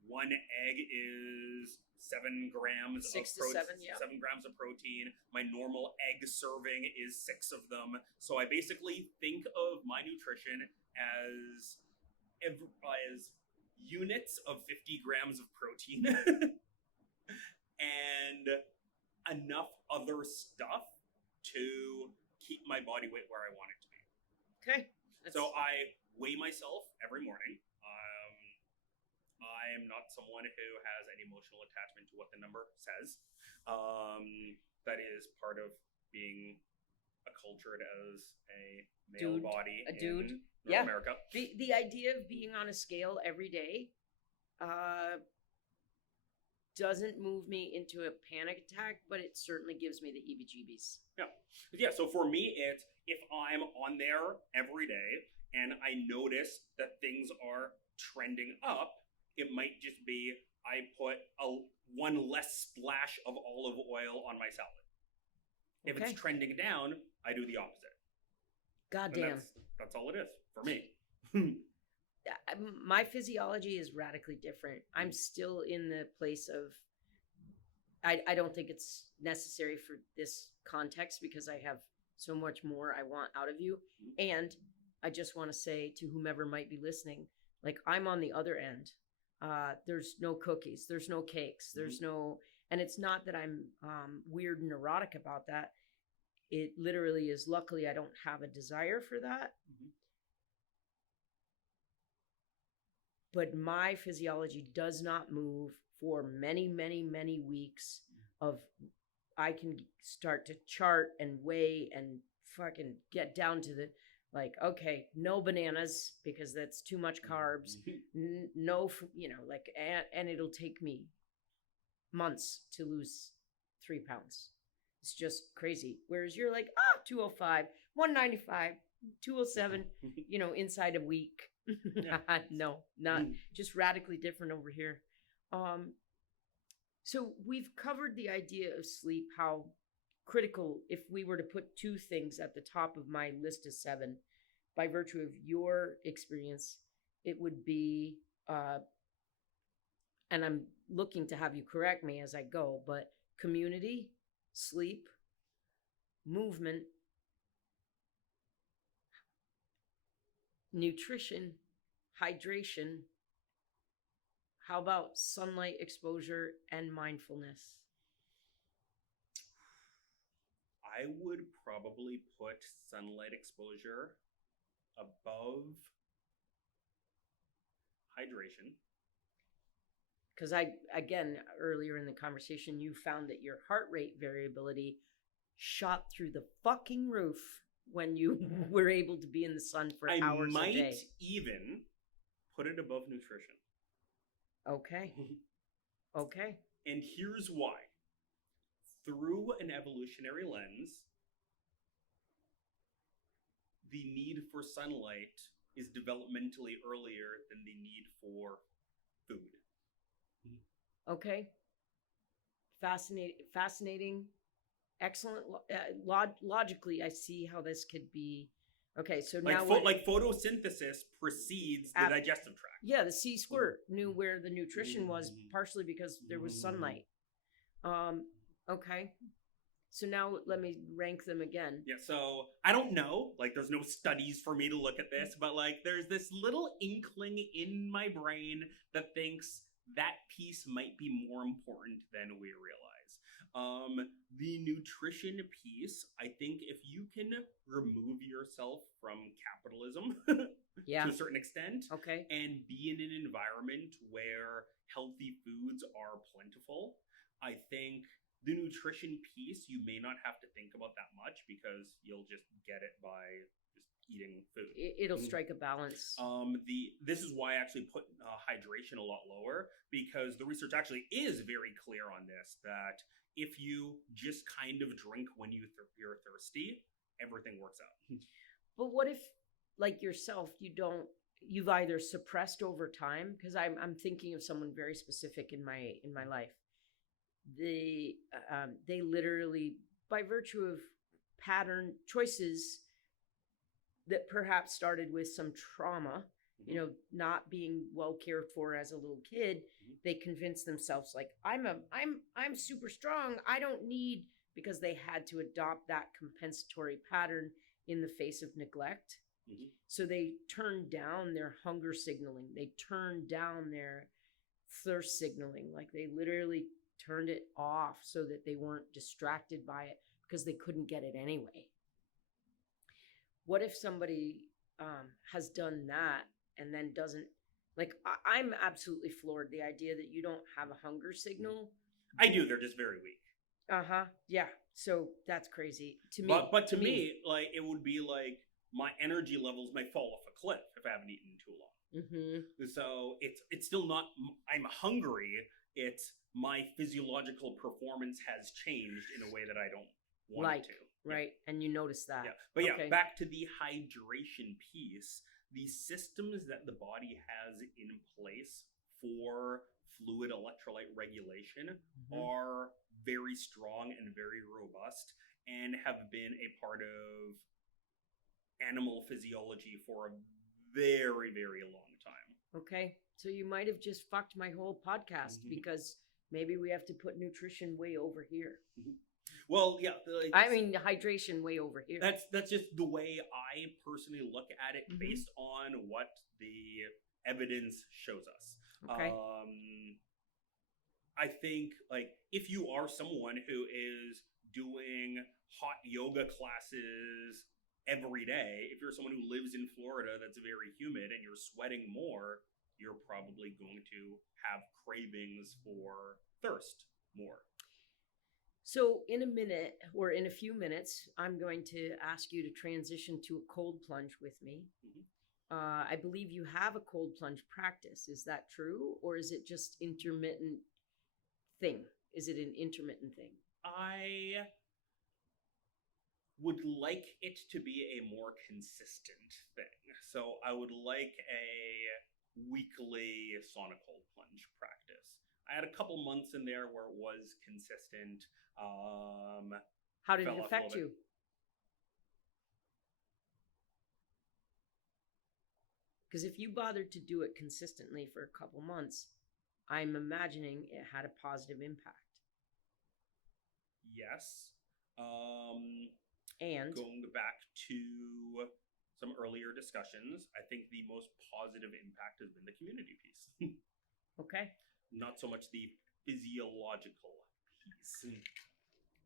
one egg is 7 grams 6 to 7, yeah. 7 grams of protein. My normal egg serving is 6 of them. So I basically think of my nutrition as units of 50 grams of protein and enough other stuff to keep my body weight where I want it to be. Okay. So I weigh myself every morning. I am not someone who has any emotional attachment to what the number says. That is part of being acculturated as a male body in North America. The idea of being on a scale every day doesn't move me into a panic attack, but it certainly gives me the heebie-jeebies. Yeah. So for me, it's if I'm on there every day and I notice that things are trending up, it might just be I put one less splash of olive oil on my salad. If it's trending down, I do the opposite. Goddamn. That's all it is for me. My physiology is radically different. I'm still in the place of I don't think it's necessary for this context because I have so much more I want out of you. And I just want to say to whomever might be listening, like I'm on the other end. There's no cookies, there's no cakes, there's no, and it's not that I'm weird and neurotic about that. It literally is, luckily, I don't have a desire for that. But my physiology does not move for many, many, many weeks of I can start to chart and weigh and fucking get down to the, like, okay, no bananas because that's too much carbs. No, like, and it'll take me months to lose 3 pounds. It's just crazy. Whereas you're like, 205, 195, 207, inside a week. No, not just radically different over here. So we've covered the idea of sleep, how critical, if we were to put 2 things at the top of my list of 7, by virtue of your experience, it would be, and I'm looking to have you correct me as I go, but community, sleep, movement, nutrition, hydration. How about sunlight exposure and mindfulness? I would probably put sunlight exposure above hydration. Because again, earlier in the conversation, you found that your heart rate variability shot through the fucking roof when you were able to be in the sun for hours a day. I might even put it above nutrition. Okay. Okay. And here's why. Through an evolutionary lens, the need for sunlight is developmentally earlier than the need for food. Okay. Fascinating. Excellent. Logically, I see how this could be. Okay, so now like photosynthesis precedes the digestive tract. Yeah, the sea squirt knew where the nutrition was, partially because there was sunlight. Okay. So now let me rank them again. Yeah, so I don't know, like there's no studies for me to look at this, but like there's this little inkling in my brain that thinks that piece might be more important than we realize. The nutrition piece, I think if you can remove yourself from capitalism to a certain extent, and be in an environment where healthy foods are plentiful, I think the nutrition piece, you may not have to think about that much because you'll just get it by just eating food. It'll strike a balance. This is why I actually put hydration a lot lower, because the research actually is very clear on this, that if you just kind of drink when you're thirsty, everything works out. But what if, like yourself, you've either suppressed over time, because I'm thinking of someone very specific in my life. They literally, by virtue of pattern choices that perhaps started with some trauma, not being well cared for as a little kid, they convinced themselves like, I'm super strong. I don't need, because they had to adopt that compensatory pattern in the face of neglect. So they turned down their hunger signaling. They turned down their thirst signaling. Like they literally turned it off so that they weren't distracted by it because they couldn't get it anyway. What if somebody has done that and then doesn't, like, I'm absolutely floored. The idea that you don't have a hunger signal. I do. They're just very weak. Yeah. So that's crazy to me. But to me, like, it would be like my energy levels might fall off a cliff if I haven't eaten too long. So it's still not, I'm hungry. It's my physiological performance has changed in a way that I don't want it to. Right. And you notice that. Yeah. But back to the hydration piece. The systems that the body has in place for fluid electrolyte regulation are very strong and very robust and have been a part of animal physiology for a very, very long time. Okay. So you might have just fucked my whole podcast because maybe we have to put nutrition way over here. Well, yeah. I mean, hydration way over here. That's just the way I personally look at it, Mhm. based on what the evidence shows us. Okay. I think, like, if you are someone who is doing hot yoga classes every day, if you're someone who lives in Florida that's very humid and you're sweating more, you're probably going to have cravings for thirst more. So in a minute, or in a few minutes, I'm going to ask you to transition to a cold plunge with me. Mhm. I believe you have a cold plunge practice. Is that true? Or is it just intermittent thing? Is it an intermittent thing? I would like it to be a more consistent thing. So I would like a weekly sauna cold plunge practice. I had a couple months in there where it was consistent. How did Fell it off a affect little you? bit. Because if you bothered to do it consistently for a couple months, I'm imagining it had a positive impact. Yes. And Going back to some earlier discussions, I think the most positive impact has been the community piece. okay. Not so much the physiological piece.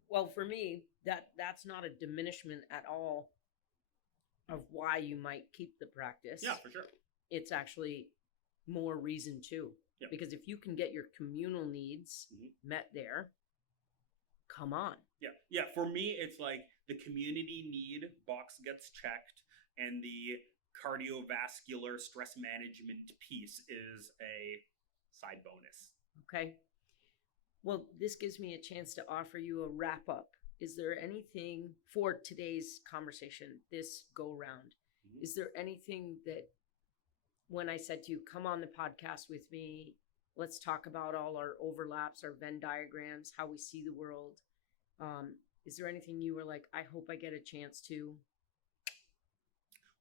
Well, for me, that's not a diminishment at all of why you might keep the practice. Yeah, for sure. It's actually more reason too. Yeah. Because if you can get your communal needs met there, come on. Yeah. For me, it's like the community need box gets checked, and the cardiovascular stress management piece is a side bonus. Okay. Well, this gives me a chance to offer you a wrap up. Is there anything for today's conversation, this go round? Is there anything that, when I said to you, come on the podcast with me, let's talk about all our overlaps, our Venn diagrams, how we see the world. Is there anything you were like, I hope I get a chance to?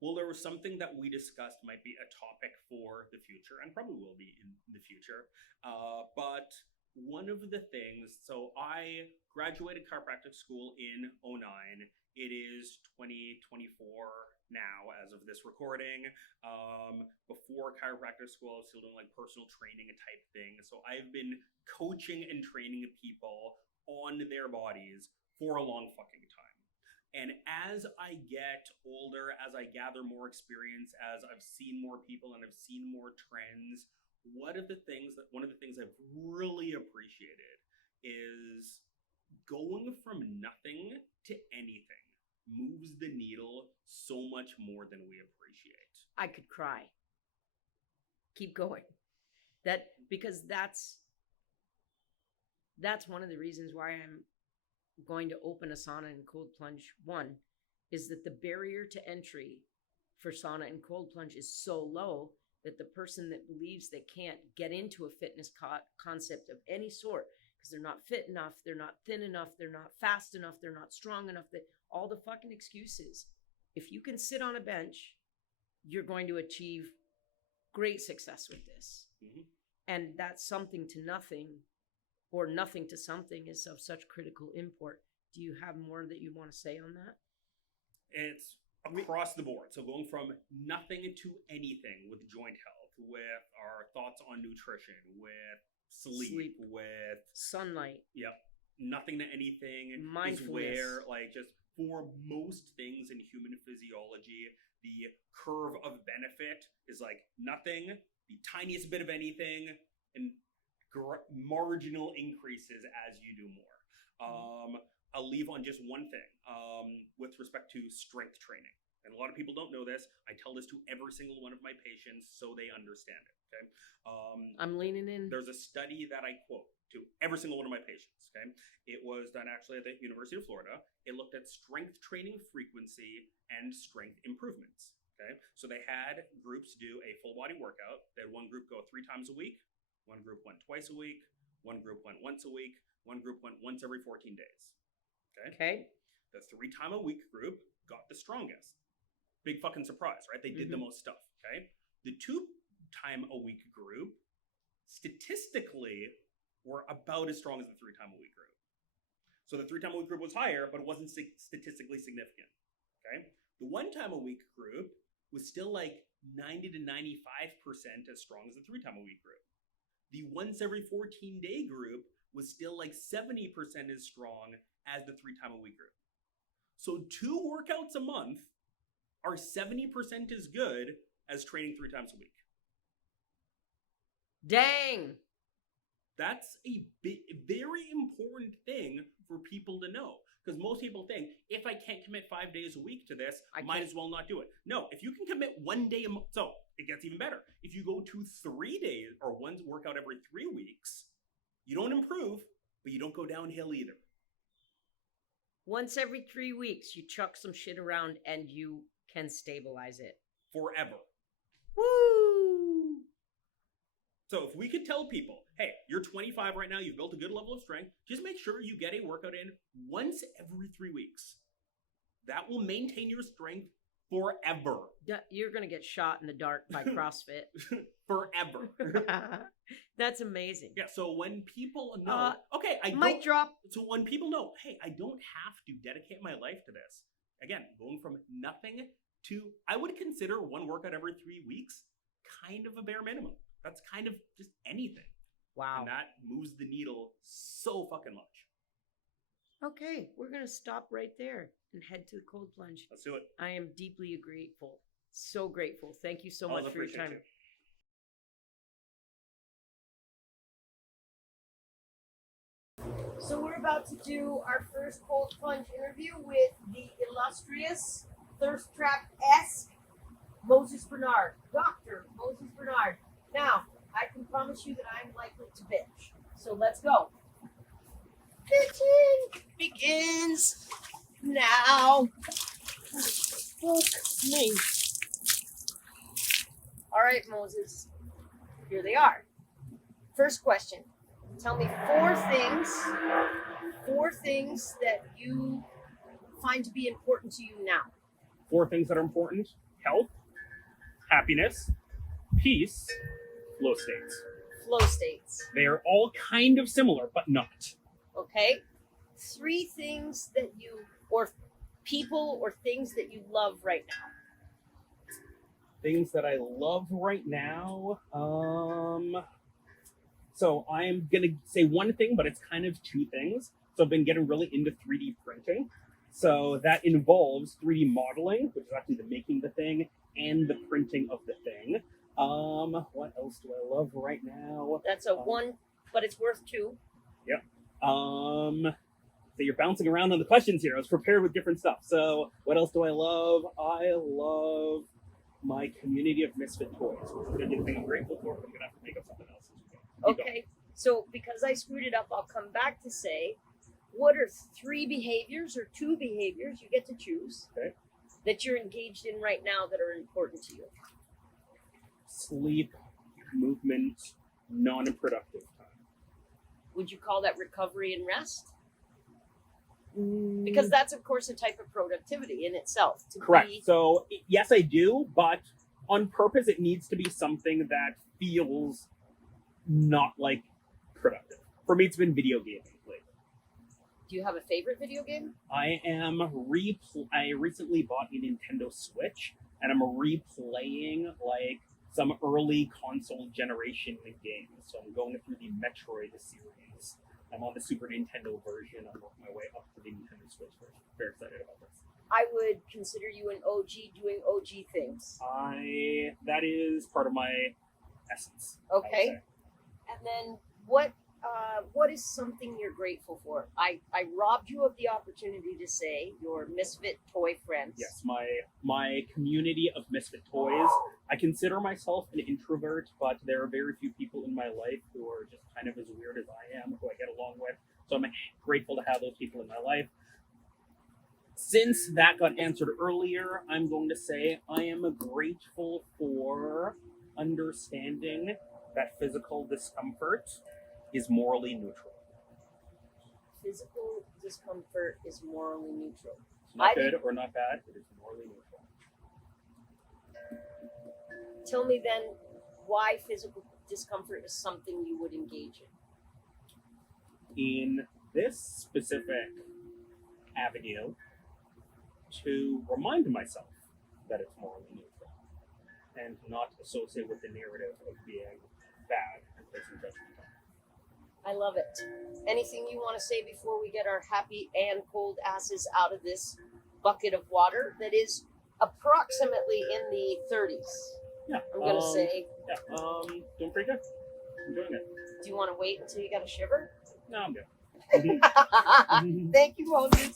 Well, there was something that we discussed might be a topic for the future, and probably will be in the future. But one of the things, so I graduated chiropractic school in 2009. It is 2024 now as of this recording. Before chiropractic school, I was still doing like personal training type thing. So I've been coaching and training people on their bodies for a long fucking time. And as I get older, as I gather more experience, as I've seen more people and I've seen more trends, one of the things I've really appreciated is going from nothing to anything moves the needle so much more than we appreciate. I could cry. Keep going. Because that's one of the reasons why I'm going to open a sauna and cold plunge. One is that the barrier to entry for sauna and cold plunge is so low that the person that believes they can't get into a fitness concept of any sort because they're not fit enough, they're not thin enough, they're not fast enough, they're not strong enough, that all the fucking excuses. If you can sit on a bench, you're going to achieve great success with this. And that's something to nothing, or nothing to something, is of such critical import. Do you have more that you want to say on that? It's across the board. So going from nothing to anything with joint health, with our thoughts on nutrition, with sleep. With sunlight. Yep. Nothing to anything is Mindfulness. where, like, just for most things in human physiology, the curve of benefit is like nothing, the tiniest bit of anything, and marginal increases as you do more. I'll leave on just one thing with respect to strength training. And a lot of people don't know this. I tell this to every single one of my patients so they understand it. Okay. I'm leaning in. There's a study that I quote to every single one of my patients. Okay. It was done actually at the University of Florida. It looked at strength training frequency and strength improvements. Okay. So they had groups do a full body workout. They had one group go 3 times a week. One group went twice a week. One group went once a week. One group went once every 14 days. Okay. The 3 time a week group got the strongest. Big fucking surprise, right? They did the most stuff. Okay. The 2 time a week group statistically were about as strong as the 3-time-a-week group. So the 3-time-a-week group was higher, but it wasn't statistically significant. Okay, the 1-time-a-week group was still like 90 to 95% as strong as the 3-time-a-week group. The once every 14-day group was still like 70% as strong as the 3-time-a-week group. So 2 workouts a month are 70% as good as training 3 times a week. Dang. That's a very important thing for people to know. Because most people think, if I can't commit 5 days a week to this, I might as well not do it. No, if you can commit 1 day a month, so it gets even better. If you go to 3 days or one workout every 3 weeks, you don't improve, but you don't go downhill either. Once every 3 weeks, you chuck some shit around and you can stabilize it. Forever. Woo! So if we could tell people, hey, you're 25 right now, you've built a good level of strength, just make sure you get a workout in once every 3 weeks. That will maintain your strength forever. You're going to get shot in the dark by CrossFit. Forever. That's amazing. Yeah, so when people know, okay, I might drop. So when people know, hey, I don't have to dedicate my life to this. Again, going from nothing to, I would consider one workout every 3 weeks kind of a bare minimum. That's kind of just anything. Wow. And that moves the needle so fucking much. Okay, we're going to stop right there and head to the cold plunge. Let's do it. I am deeply grateful. So grateful. Thank you so much for your time. So we're about to do our first cold plunge interview with the illustrious, thirst trap-esque Moses Bernard, Dr. Moses Bernard. Now, I can promise you that I'm likely to bitch. So let's go. Bitching begins now. Fuck me. All right, Moses. Here they are. First question. Tell me 4 things that you find to be important to you now. 4 things that are important: health, happiness, peace, flow states. Flow states. They are all kind of similar, but not. Okay. 3 things that you, or people or things that you love right now. Things that I love right now. So I'm going to say one thing, but it's kind of 2 things. So I've been getting really into 3D printing. So that involves 3D modeling, which is actually the making the thing, and the printing of the thing. What else do I love right now? That's a 1, but it's worth 2. Yep. So you're bouncing around on the questions here. I was prepared with different stuff. So what else do I love? I love my community of misfit toys, which is going to be the thing I'm grateful for, but I'm going to have to make up something else. Okay, so because I screwed it up, I'll come back to say, what are 3 behaviors or 2 behaviors, you get to choose, okay, that you're engaged in right now that are important to you? Sleep, movement, non-productive time. Would you call that recovery and rest? Because that's, of course, a type of productivity in itself. Correct. So, yes, I do, but on purpose, it needs to be something that feels not like productive. For me, it's been video gaming lately. Do you have a favorite video game? I recently bought a Nintendo Switch, and I'm replaying like some early console generation games. So I'm going through the Metroid series. I'm on the Super Nintendo version. I'm working my way up to the Nintendo Switch version. Very excited about this. I would consider you an OG doing OG things. That is part of my essence. Okay. And then what is something you're grateful for? I robbed you of the opportunity to say your misfit toy friends. Yes, my community of misfit toys. I consider myself an introvert, but there are very few people in my life who are just kind of as weird as I am, who I get along with. So I'm grateful to have those people in my life. Since that got answered earlier, I'm going to say I am grateful for understanding that physical discomfort is morally neutral. Physical discomfort is morally neutral. It's not good or not bad, it is morally neutral. Tell me then why physical discomfort is something you would engage in. in this specific avenue to remind myself that it's morally neutral and not associate with the narrative of being bad and placing judgment on it. I love it. Anything you want to say before we get our happy and cold asses out of this bucket of water that is approximately in the 30s? Yeah. I'm going to say. Yeah. Doing pretty good. Enjoying it. Do you want to wait until you got a shiver? No, I'm good. Thank you, Moses.